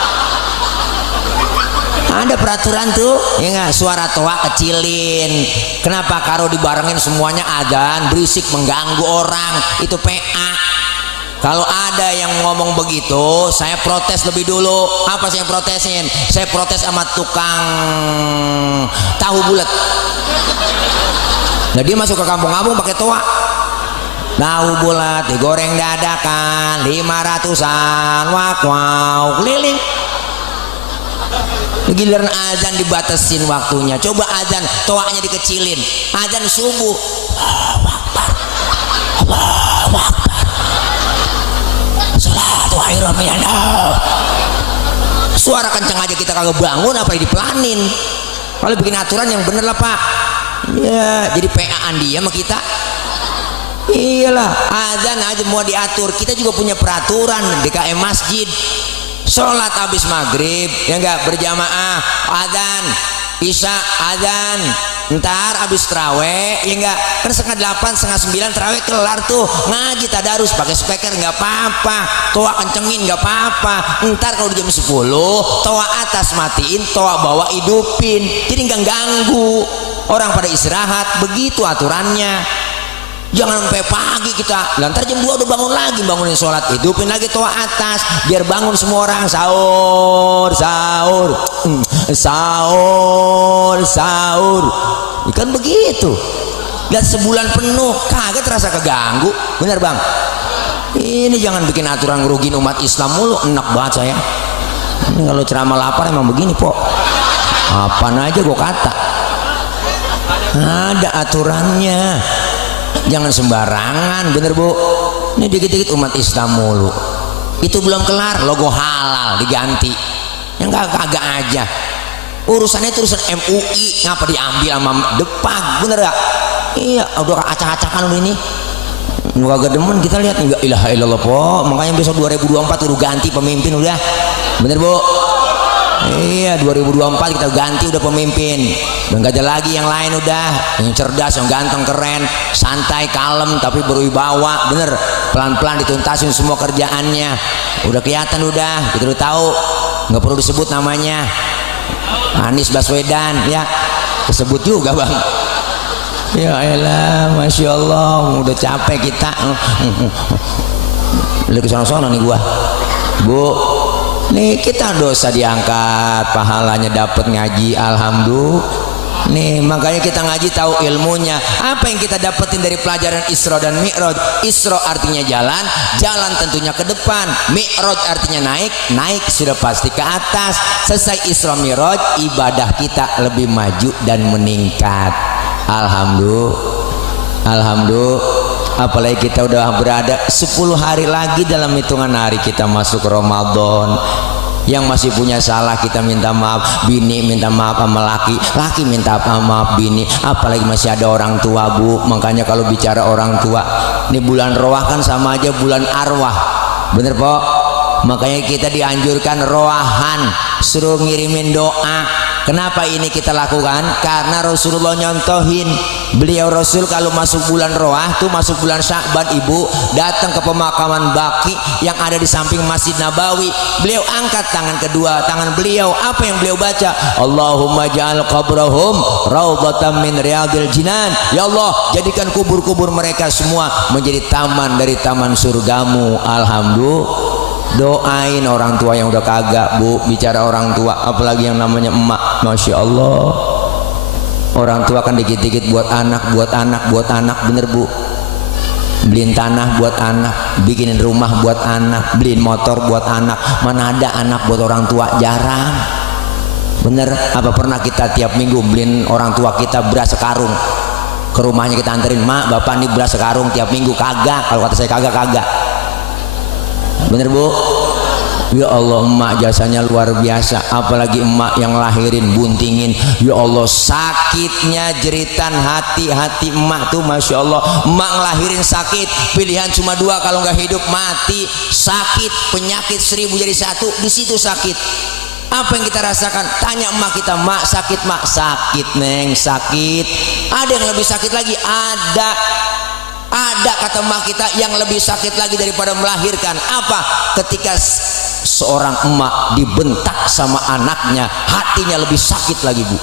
Ada peraturan tuh, ya nggak, suara toa kecilin. Kenapa? Kalau dibarengin semuanya adzan berisik mengganggu orang, itu PA. Kalau ada yang ngomong begitu, saya protes lebih dulu. Apa saya protesin? Saya protes sama tukang tahu bulat. Nah dia masuk ke kampung-kampung pakai toa. Tahu bulat digoreng dadakan 500-an, wow keliling. Giliran azan dibatasin waktunya. Coba azan toanya dikecilin. Azan subuh, Allahu Akbar, Allahu khairan minan nar. Suara kencang aja kita kagak bangun, apa yang dipelanin? Kalau bikin aturan yang bener lah Pak. Ya jadi PA-an dia sama kita. Iyalah, azan aja mau diatur. Kita juga punya peraturan DKM masjid. Sholat habis maghrib ya enggak berjamaah, azan isya, azan ntar habis terawih ya enggak, kan setengah 8 setengah 9 terawih kelar tuh, ngaji tadarus pakai speaker nggak apa-apa, toa kencengin nggak apa-apa. Ntar kalau jam 10 toa atas matiin, toa bawah hidupin, jadi nggak ganggu orang pada istirahat. Begitu aturannya. Jangan sampai pagi kita, lantar jam 2 udah bangun lagi, bangunin sholat, hidupin lagi toa atas biar bangun semua orang sahur sahur sahur sahur. Ikan begitu. Lihat sebulan penuh kagak terasa keganggu, bener Bang? Ini jangan bikin aturan ngerugiin umat Islam mulu, enak banget saya. Ini kalau ceramah lapar emang begini Pok. Apaan aja gua kata. Ada aturannya. Jangan sembarangan, bener Bu. Ini dikit-dikit umat Islam mulu. Itu belum kelar, logo halal diganti. Yang kagak aja. Urusannya itu urusan MUI, ngapa diambil sama Depag, bener gak? Iya, udah acak-acakan udah ini. Kagak demen kita lihat, enggak ilaha illallah Po. Makanya besok 2024 udah ganti pemimpin udah. Bener Bu? Iya 2024 kita ganti udah pemimpin, udah gak ada lagi yang lain, udah yang cerdas, yang ganteng, keren, santai, kalem tapi berwibawa, bener, pelan-pelan dituntasin semua kerjaannya, udah kelihatan, udah kita udah tahu, nggak perlu disebut namanya, Anies Baswedan ya, disebut juga Bang. Ya elah, masya Allah, udah capek kita. Lagi kesana-sana nih gua, Bu. Nih kita dosa diangkat, pahalanya dapat ngaji, alhamdulillah. Nih makanya kita ngaji tahu ilmunya. Apa yang kita dapetin dari pelajaran Isra dan Mi'raj? Isra artinya jalan, jalan tentunya ke depan. Mi'raj artinya naik, naik sudah pasti ke atas. Selesai Isra Mi'raj, ibadah kita lebih maju dan meningkat. Alhamdulillah, alhamdulillah. Apalagi kita udah berada 10 hari lagi dalam hitungan hari kita masuk Ramadan. Yang masih punya salah kita minta maaf, bini minta maaf sama laki, laki minta maaf bini, apalagi masih ada orang tua Bu. Makanya kalau bicara orang tua, ini bulan roah kan sama aja bulan arwah, bener Po? Makanya kita dianjurkan roahan, suruh ngirimin doa. Kenapa ini kita lakukan? Karena Rasulullah nyontohin. Beliau Rasul kalau masuk bulan roah tuh, masuk bulan Sya'ban Ibu, datang ke pemakaman Baqi yang ada di samping Masjid Nabawi. Beliau angkat tangan kedua, tangan beliau, apa yang beliau baca? Allahumma ja'al qabrahum raudhatan min riyadil jinan. Ya Allah, jadikan kubur-kubur mereka semua menjadi taman dari taman surgamu. Alhamdulillah. Doain orang tua yang udah kagak Bu. Bicara orang tua, apalagi yang namanya emak, masya Allah. Orang tua kan dikit-dikit buat anak, buat anak, buat anak, bener Bu. Beliin tanah buat anak, bikinin rumah buat anak, beliin motor buat anak. Mana ada anak buat orang tua? Jarang. Bener. Apa pernah kita tiap minggu beliin orang tua kita beras sekarung, ke rumahnya kita anterin, mak bapak nih beras sekarung tiap minggu? Kagak. Kalau kata saya kagak. Bener Bu? Ya Allah, emak jasanya luar biasa. Apalagi emak yang lahirin, buntingin. Ya Allah, sakitnya jeritan hati emak tuh, masya Allah. Emak ngelahirin sakit, pilihan cuma 2, kalau nggak hidup mati. Sakit, penyakit 1000 jadi 1, di situ sakit. Apa yang kita rasakan? Tanya emak kita, mak sakit mak? Sakit neng, sakit. Ada yang lebih sakit lagi? Ada kata emak kita yang lebih sakit lagi daripada melahirkan. Apa? Ketika seorang emak dibentak sama anaknya, hatinya lebih sakit lagi Bu.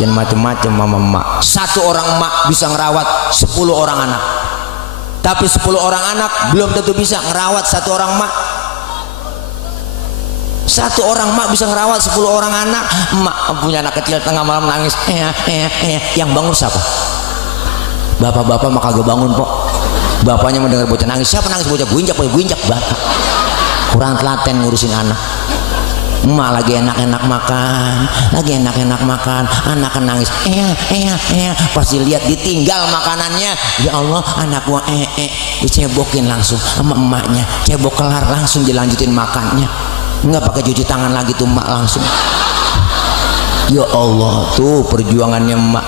Jangan macam-macam mama emak. Satu orang emak bisa ngerawat 10 orang anak, tapi 10 orang anak belum tentu bisa ngerawat satu orang emak. Satu orang emak bisa ngerawat 10 orang anak. Emak punya anak kecil tengah malam nangis, yang bangun siapa? Bapak-bapak mah kagak bangun Pok. Bapaknya mendengar bocah nangis, siapa nangis? Bocah, gue injak bapak. Kurang telaten ngurusin anak. emak lagi enak-enak makan, anak nangis, pas dilihat ditinggal makanannya, ya Allah, anak gua dicebokin langsung sama emaknya, cebok kelar langsung dilanjutin makannya, nggak pakai cuci tangan lagi tuh emak langsung. Ya Allah, tuh perjuangannya emak.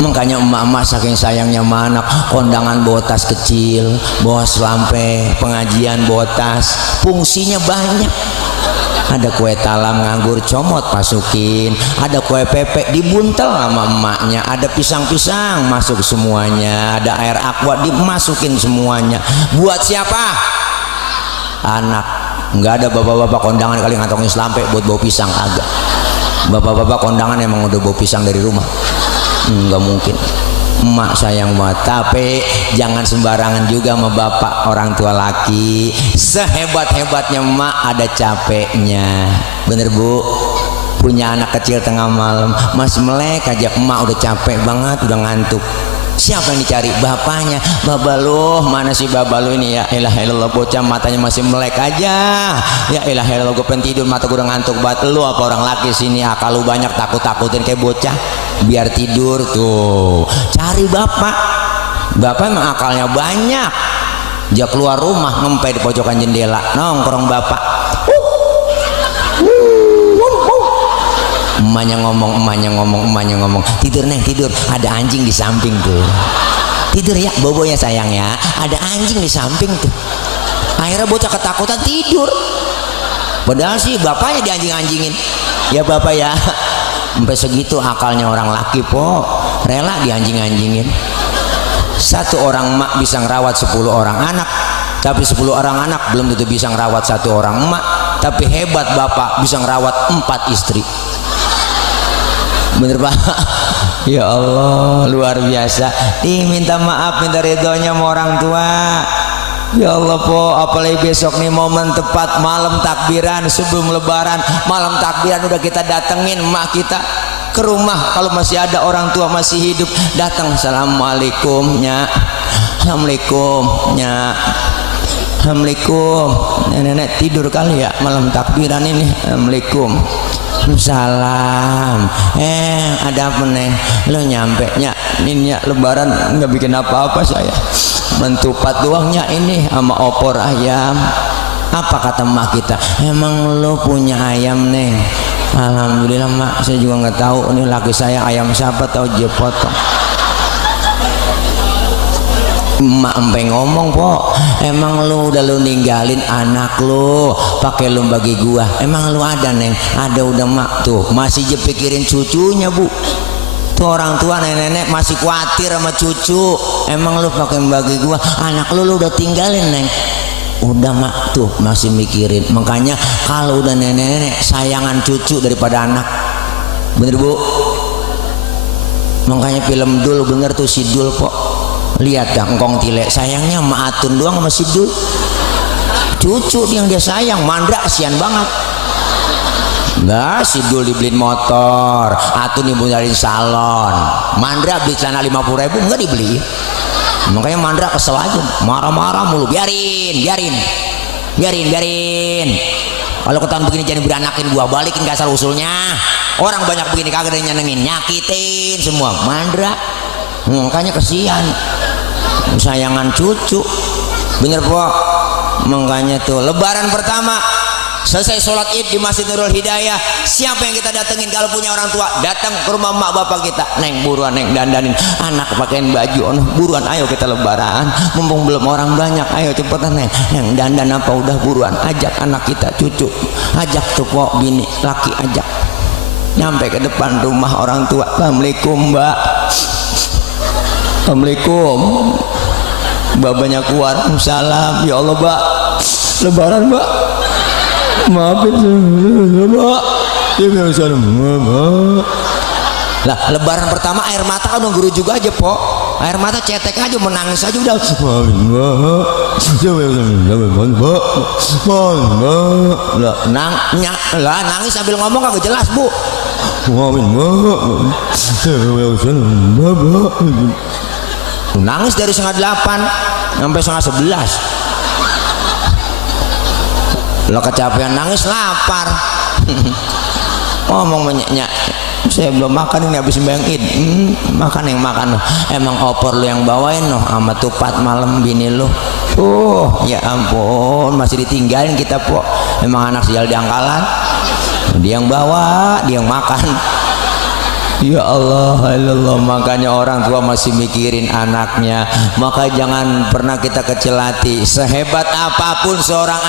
Makanya emak-emak saking sayangnya sama anak, kondangan bawa tas kecil, bawa selampe, pengajian bawa tas, fungsinya banyak. Ada kue talam nganggur comot masukin, ada kue pepek dibuntel sama emaknya, ada pisang-pisang masuk semuanya, ada air aqua dimasukin semuanya. Buat siapa? Anak. Nggak ada bapak-bapak kondangan kali ngantongin selampe buat bawa pisang, agak. Bapak-bapak kondangan emang udah bawa pisang dari rumah. Nggak mungkin. Emak sayang banget, tapi jangan sembarangan juga sama bapak orang tua laki. Sehebat-hebatnya emak ada capeknya, bener bu. Punya anak kecil tengah malam masih melek aja, emak udah capek banget, udah ngantuk. Siapa yang dicari? Bapaknya. Baba lu, mana sih baba lu ini? Ya ilah ilallah, bocah matanya masih melek aja. Ya ilah ilallah, gue pengen tidur, mata gue udah ngantuk banget. Lu apa orang laki sini akal lu banyak, takut-takutin kayak bocah biar tidur tuh. Cari bapak. Bapak emang akalnya banyak. Dia keluar rumah ngempet di pojokan jendela, nongkrong bapak. Emaknya ngomong, tidur neng, tidur, ada anjing di samping tuh, tidur ya bobonya sayang ya, ada anjing di samping tuh. Akhirnya bocah ketakutan tidur, padahal sih bapaknya dianjing-anjingin. Ya bapak ya, sampai segitu akalnya orang laki po, rela dianjing-anjingin. Satu orang emak bisa ngerawat 10 orang anak, tapi 10 orang anak belum tentu bisa ngerawat 1 orang emak. Tapi hebat bapak bisa ngerawat 4 istri. Bener pak? Ya Allah, luar biasa. Minta maaf, minta ridhonya sama orang tua. Ya Allah po, apalagi besok nih momen tepat malam takbiran sebelum lebaran. Malam takbiran udah kita datengin emak kita ke rumah, kalau masih ada orang tua masih hidup, datang. Assalamualaikum nya, assalamualaikum nya, assalamualaikum. Nenek tidur kali ya malam takbiran ini. Assalamualaikum. Salam. Ada apa neng? Lo nyampe nya ini nya lebaran nggak bikin apa-apa saya, mentupat doangnya ini sama opor ayam. Apa kata emak kita? Emang lo punya ayam neng? Alhamdulillah mak, saya juga nggak tahu ini laki saya ayam siapa, tahu dia potong. Emak empe ngomong po, emang lu udah lu ninggalin anak lu pakai lu bagi gua, emang lu ada neng? Ada, udah mak tuh masih je pikirin cucunya bu. Tuh orang tua nenek-nenek masih khawatir sama cucu, emang lu pakai bagi gua, anak lu udah tinggalin neng. Udah mak tuh masih mikirin. Makanya kalau udah nenek-nenek sayangan cucu daripada anak, bener bu. Makanya film Dul bener tuh, si Dul po. Lihat dah engkong tilek sayangnya sama Atun doang sama si Dul. Cucu yang dia sayang, Mandra kesian banget. Nah si Dul dibeliin motor, Atun dibeliin salon, Mandra beli celana 50.000 enggak dibeli. Makanya Mandra kesel aja, marah-marah mulu. Biarin. Kalau ketahuan begini jangan beranakin gua, balikin ke asal usulnya. Orang banyak begini kagak ada nyenengin, nyakitin semua. Mandra, makanya kesian, sayangan cucu, bener po. Makanya tuh lebaran pertama selesai sholat id di Masjid Nurul Hidayah, siapa yang kita datengin kalau punya orang tua? Datang ke rumah mak bapak kita, neng buruan neng dandanin anak, pakaiin baju, buruan ayo kita lebaran, mumpung belum orang banyak, ayo cepetan neng dandan apa udah buruan, ajak anak kita cucu, ajak tuh po bini laki, ajak. Nyampe ke depan rumah orang tua, assalamualaikum mbak, assalamualaikum. Babanya keluar, salam. Ya Allah mbak, lebaran mbak, maafin mbak. Lah lebaran pertama air mata kan guru juga aja po, air mata cetek aja, menangis aja udah. Lah nangis sambil ngomong kagak jelas bu. Nangis dari 7:30 sampai 7:30. Lo kecapean nangis lapar, ngomong menyak, saya belum makan ini habis sembahyang Id. Makan yang makan loh. Emang opor lu yang bawain loh sama tupat malam bini lu. Ya ampun, masih ditinggalin kita po. Emang anak sial diangkalan. Dia yang bawa, dia yang makan. Ya Allah, Allah, makanya orang tua masih mikirin anaknya. Maka jangan pernah kita kecil hati. Sehebat apapun seorang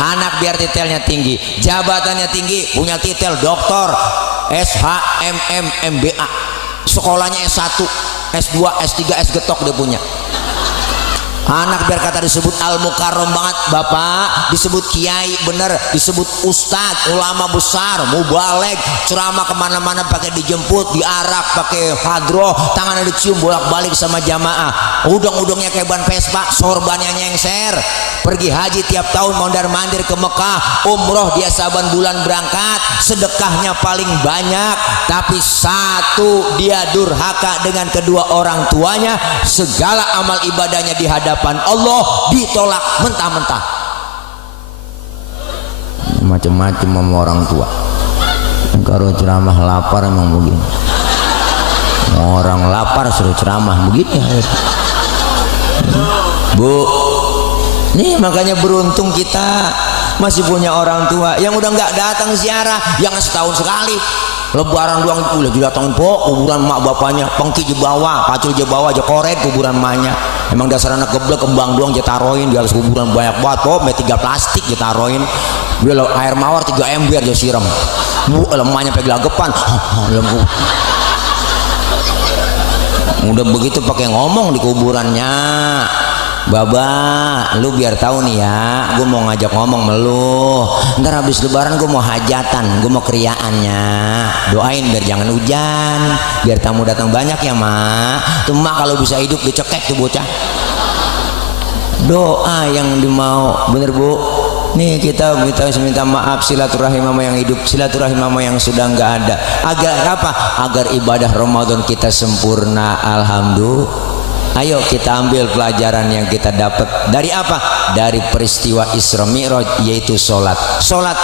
anak biar titelnya tinggi, jabatannya tinggi, punya titel doktor, SHMM, MBA, sekolahnya S1, S2, S3, S getok dia punya. Anak biar kata disebut al-mukarram banget, bapak disebut kiai bener, disebut ustadz, ulama besar, mubaleg, ceramah kemana-mana pakai dijemput, diarak, pakai hadroh, tangannya dicium bolak-balik sama jamaah, udang-udangnya kayak ban Vespa, sorbannya nyengser, pergi haji tiap tahun mondar-mandir ke Mekah, umroh dia saban bulan berangkat, sedekahnya paling banyak, tapi satu dia durhaka dengan kedua orang tuanya, segala amal ibadahnya di hadapan Allah ditolak mentah-mentah. Macam-macam sama orang tua. Kalau ceramah lapar emang begini. Orang lapar suruh ceramah begini. Bu, nih makanya beruntung kita masih punya orang tua yang udah nggak datang ziarah, yang setahun sekali. Lebaran doang udah didatangin po kuburan mak bapaknya, pengki je bawa, pacul je bawa, je koret kuburan emaknya. Emang dasar anak geblek, kembang doang je taroin di atas kuburan banyak banget po, 3 plastik je taroin. Dia air mawar 3 ember je siram. Bu, lemahnya pegelagepan. Udah begitu pakai ngomong di kuburannya. Baba, lu biar tahu nih ya, gue mau ngajak ngomong melu. Ntar habis lebaran gue mau hajatan, gue mau kriaannya. Doain biar jangan hujan, biar tamu datang banyak ya mak. Tuh mak kalau bisa hidup dicekek tuh bocah. Doa yang dimau, bener bu. Nih kita minta maaf silaturahim mama yang hidup, silaturahim mama yang sudah nggak ada. Agar apa? Agar ibadah Ramadan kita sempurna. Alhamdulillah. Ayo kita ambil pelajaran yang kita dapat dari apa? Dari peristiwa Isra Mi'raj, yaitu sholat. Sholat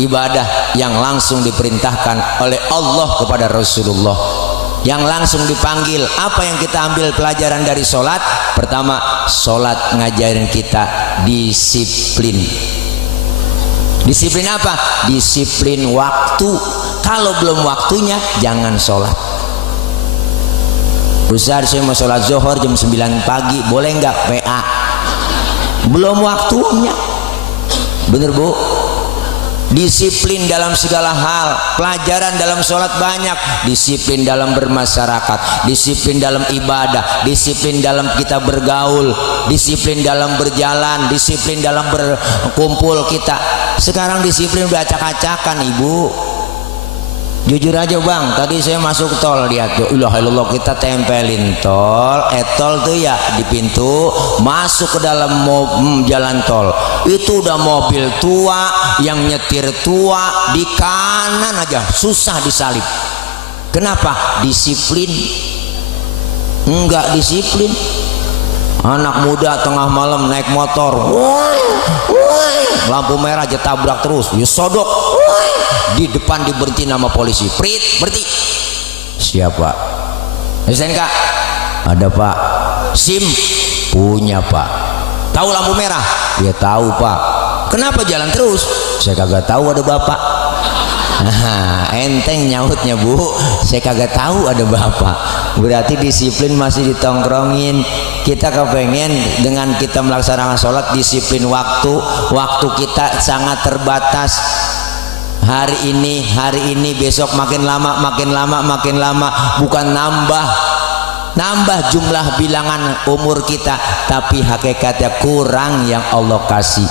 ibadah yang langsung diperintahkan oleh Allah kepada Rasulullah, yang langsung dipanggil. Apa yang kita ambil pelajaran dari sholat? Pertama, sholat ngajarin kita disiplin. Disiplin apa? Disiplin waktu. Kalau belum waktunya jangan sholat. Besar saya mau sholat zuhur jam 9 pagi, boleh nggak PA? Belum waktunya. Bener bu? Disiplin dalam segala hal. Pelajaran dalam sholat banyak. Disiplin dalam bermasyarakat, disiplin dalam ibadah, disiplin dalam kita bergaul, disiplin dalam berjalan, disiplin dalam berkumpul kita. Sekarang disiplin udah acak-acakan ibu. Jujur aja bang, tadi saya masuk tol, lihat tuh, ilah ilallah, kita tempelin tol, tol tuh ya di pintu, masuk ke dalam jalan tol, itu udah mobil tua, yang nyetir tua, di kanan aja, susah disalip. Kenapa? Disiplin. Enggak disiplin. Anak muda tengah malam naik motor, lampu merah aja tabrak terus, ya sodok, di depan diberhenti nama polisi, prit berhenti. Siapa? SNK? Ada pak. SIM? Punya pak. Tahu lampu merah? Ya tahu pak. Kenapa jalan terus? Saya kagak tahu ada bapak. Nah, enteng nyautnya bu, saya kagak tahu ada bapak. Berarti disiplin masih ditongkrongin. Kita kepengen dengan kita melaksanakan sholat disiplin waktu. Waktu kita sangat terbatas. Hari ini, besok makin lama, bukan nambah jumlah bilangan umur kita, tapi hakikatnya kurang yang Allah kasih.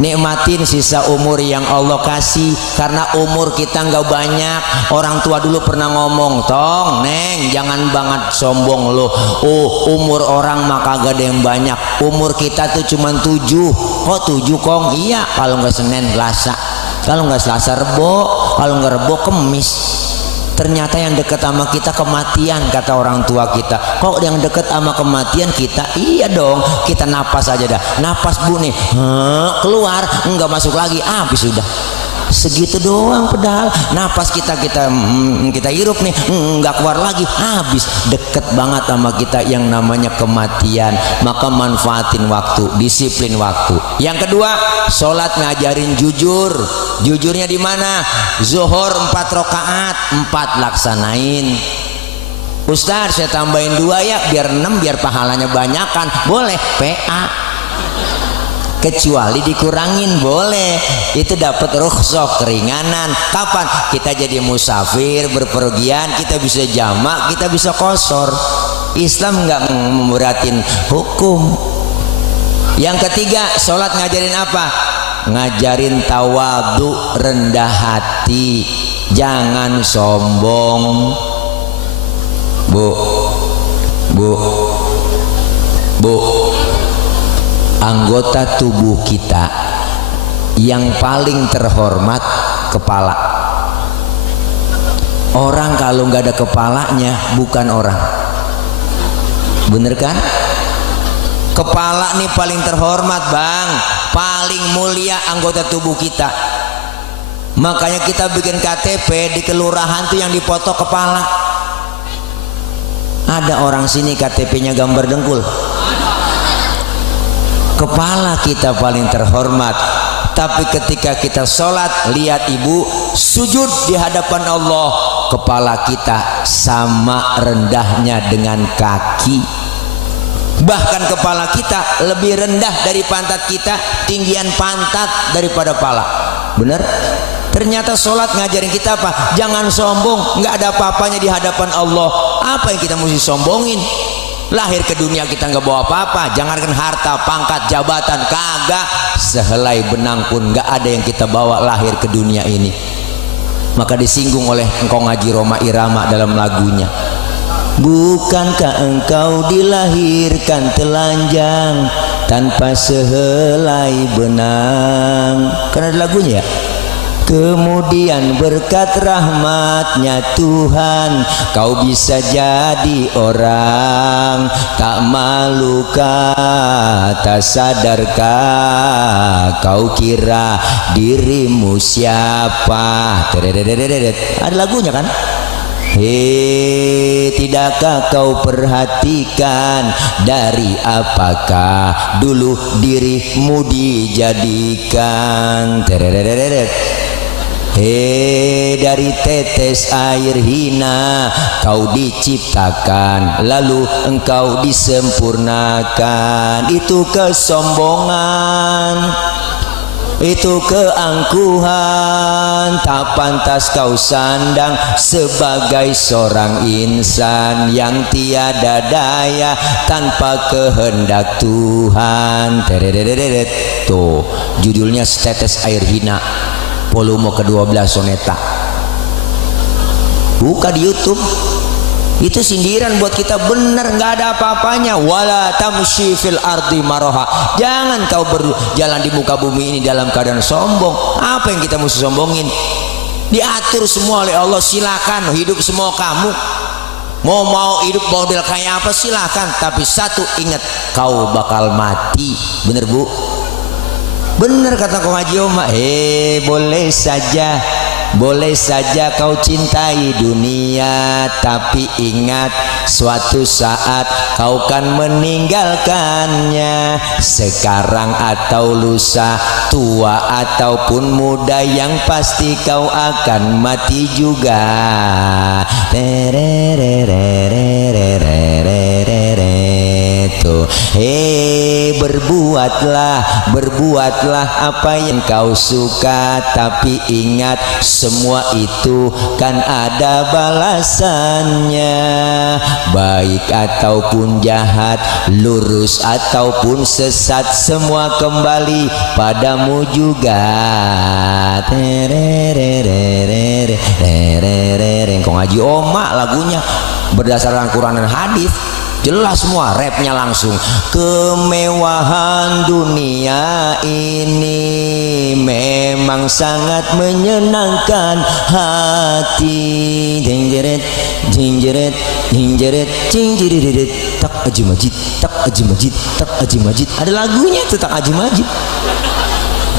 Nikmatin sisa umur yang Allah kasih, karena umur kita nggak banyak. Orang tua dulu pernah ngomong, tong neng jangan banget sombong lo, umur orang mah kagak ada yang banyak, umur kita tuh cuma 7. Kok 7 kong? Iya, kalau nggak Senin Selasa, kalau nggak Selasa Rebo, kalau nggak Rebo Kemis. Ternyata yang dekat sama kita kematian, kata orang tua kita. Kok yang dekat sama kematian kita? Iya dong, kita napas aja dah. Napas bu nih, keluar, enggak masuk lagi, habis sudah. segitu doang padahal napas kita hirup nih nggak keluar lagi, habis deket banget sama kita yang namanya kematian. Maka manfaatin waktu, disiplin waktu. Yang kedua, sholat ngajarin jujur. Jujurnya di mana? Zuhur 4 rakaat 4 laksanain. Ustaz saya tambahin 2 ya biar 6 biar pahalanya banyakan, boleh. PA kecuali dikurangin boleh, itu dapat rukhsah keringanan. Kapan kita jadi musafir berpergian kita bisa jamak, kita bisa qashar. Islam nggak memuratin hukum. Yang ketiga, sholat ngajarin apa? Ngajarin tawadhu, rendah hati, jangan sombong. Bu, anggota tubuh kita yang paling terhormat kepala. Orang kalau nggak ada kepalanya bukan orang, bener kan? Kepala nih paling terhormat bang, paling mulia anggota tubuh kita. Makanya kita bikin KTP di kelurahan tuh yang dipoto kepala. Ada orang sini KTP-nya gambar dengkul. Kepala kita paling terhormat. Tapi ketika kita sholat, lihat ibu sujud di hadapan Allah, kepala kita sama rendahnya dengan kaki. Bahkan kepala kita lebih rendah dari pantat kita, tinggian pantat daripada pala. Bener? Ternyata sholat ngajarin kita apa? Jangan sombong, nggak ada apa-apanya di hadapan Allah. Apa yang kita mesti sombongin? Lahir ke dunia kita nggak bawa apa-apa, jangankan harta, pangkat, jabatan, kagak. Sehelai benang pun nggak ada yang kita bawa lahir ke dunia ini. Maka disinggung oleh engkau ngaji Roma Irama dalam lagunya. Bukankah engkau dilahirkan telanjang tanpa sehelai benang? Karena ada lagunya ya. Kemudian berkat rahmatnya Tuhan kau bisa jadi orang tak malukah, tak sadarkah kau kira dirimu siapa? Ada lagunya kan? Hei, tidakkah kau perhatikan dari apakah dulu dirimu dijadikan? Hei, dari tetes air hina kau diciptakan, lalu engkau disempurnakan. Itu kesombongan, itu keangkuhan, tak pantas kau sandang sebagai seorang insan yang tiada daya tanpa kehendak Tuhan. Tuh judulnya Setetes Air Hina, volume ke-12 soneta. Buka di YouTube, itu sindiran buat kita, bener nggak ada apa-apanya. Wala tamshi fil ardi maroha, jangan kau berjalan di muka bumi ini dalam keadaan sombong. Apa yang kita mesti sombongin? Diatur semua oleh Allah, silakan hidup semua kamu. Mau hidup model kayak apa silakan, tapi satu ingat, kau bakal mati. Bener bu? Bener kata kau Haji Oma. Boleh saja kau cintai dunia, tapi ingat suatu saat kau kan meninggalkannya. Sekarang atau lusa, tua ataupun muda, yang pasti kau akan mati juga. Berbuatlah apa yang kau suka, tapi ingat semua itu kan ada balasannya. Baik ataupun jahat, lurus ataupun sesat, semua kembali padamu juga. Kong Haji Oma lagunya berdasarkan Quran dan hadis. Jelas semua, rapnya langsung. Kemewahan dunia ini memang sangat menyenangkan hati. Jinjeret, jinjeret, jinjeret, jinjeret. Tak Haji Majid, tak Haji Majid, tak Haji Majid. Ada lagunya itu, tak Haji Majid.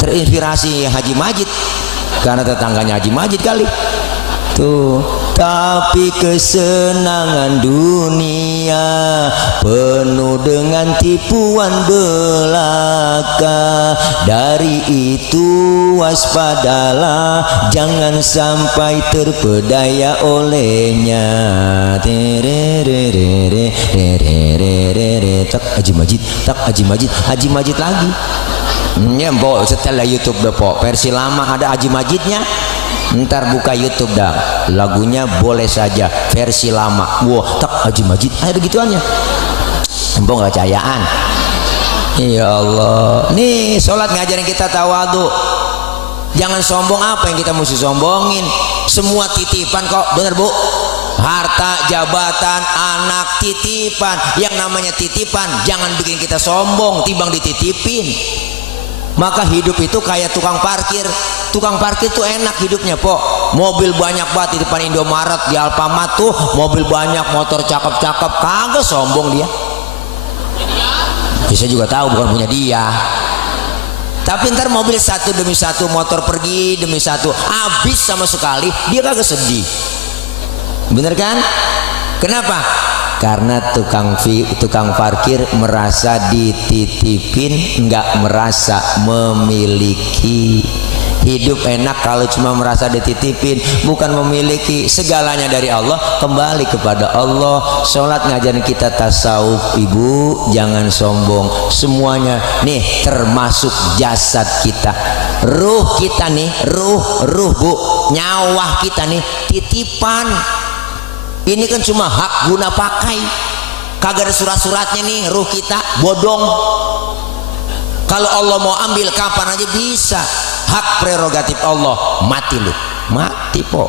Terinspirasi Haji Majid. karena tetangganya Haji Majid kali tuh. Tapi kesenangan dunia penuh dengan tipuan belaka. Dari itu waspadalah, jangan sampai terpedaya olehnya. Tak Haji Majid, tak Haji Majid, Haji Majid lagi. Ya, mbok setelah YouTube deh, po versi lama ada Haji Majidnya. Ntar buka YouTube dah, lagunya boleh saja versi lama. Wah, tak Haji Majid, ada begituannya. Empok nggak cayaan. Ya Allah, nih sholat ngajarin kita tawadu. Jangan sombong, apa yang kita mesti sombongin? Semua titipan kok, bener bu? Harta, jabatan, anak titipan. Yang namanya titipan jangan bikin kita sombong, timbang dititipin. Maka hidup itu kayak tukang parkir. Tukang parkir tuh enak hidupnya, po. Mobil banyak banget di depan Indomaret, di Alfamart tuh mobil banyak, motor cakep-cakep, kagak sombong dia. Saya juga tahu bukan punya dia. Tapi ntar mobil satu demi satu, motor pergi demi satu, habis sama sekali, dia kagak sedih. Bener kan? Kenapa? Karena tukang parkir merasa dititipin, nggak merasa memiliki. Hidup enak kalau cuma merasa dititipin, bukan memiliki. Segalanya dari Allah, kembali kepada Allah. Sholat ngajarin kita tasawuf, ibu, jangan sombong. Semuanya nih, termasuk jasad kita, ruh kita nih, ruh bu, nyawa kita nih titipan. Ini kan cuma hak guna pakai, kagak ada surat-suratnya nih ruh kita, bodong. Kalau Allah mau ambil kapan aja bisa. Hak prerogatif Allah. Mati lu, mati po.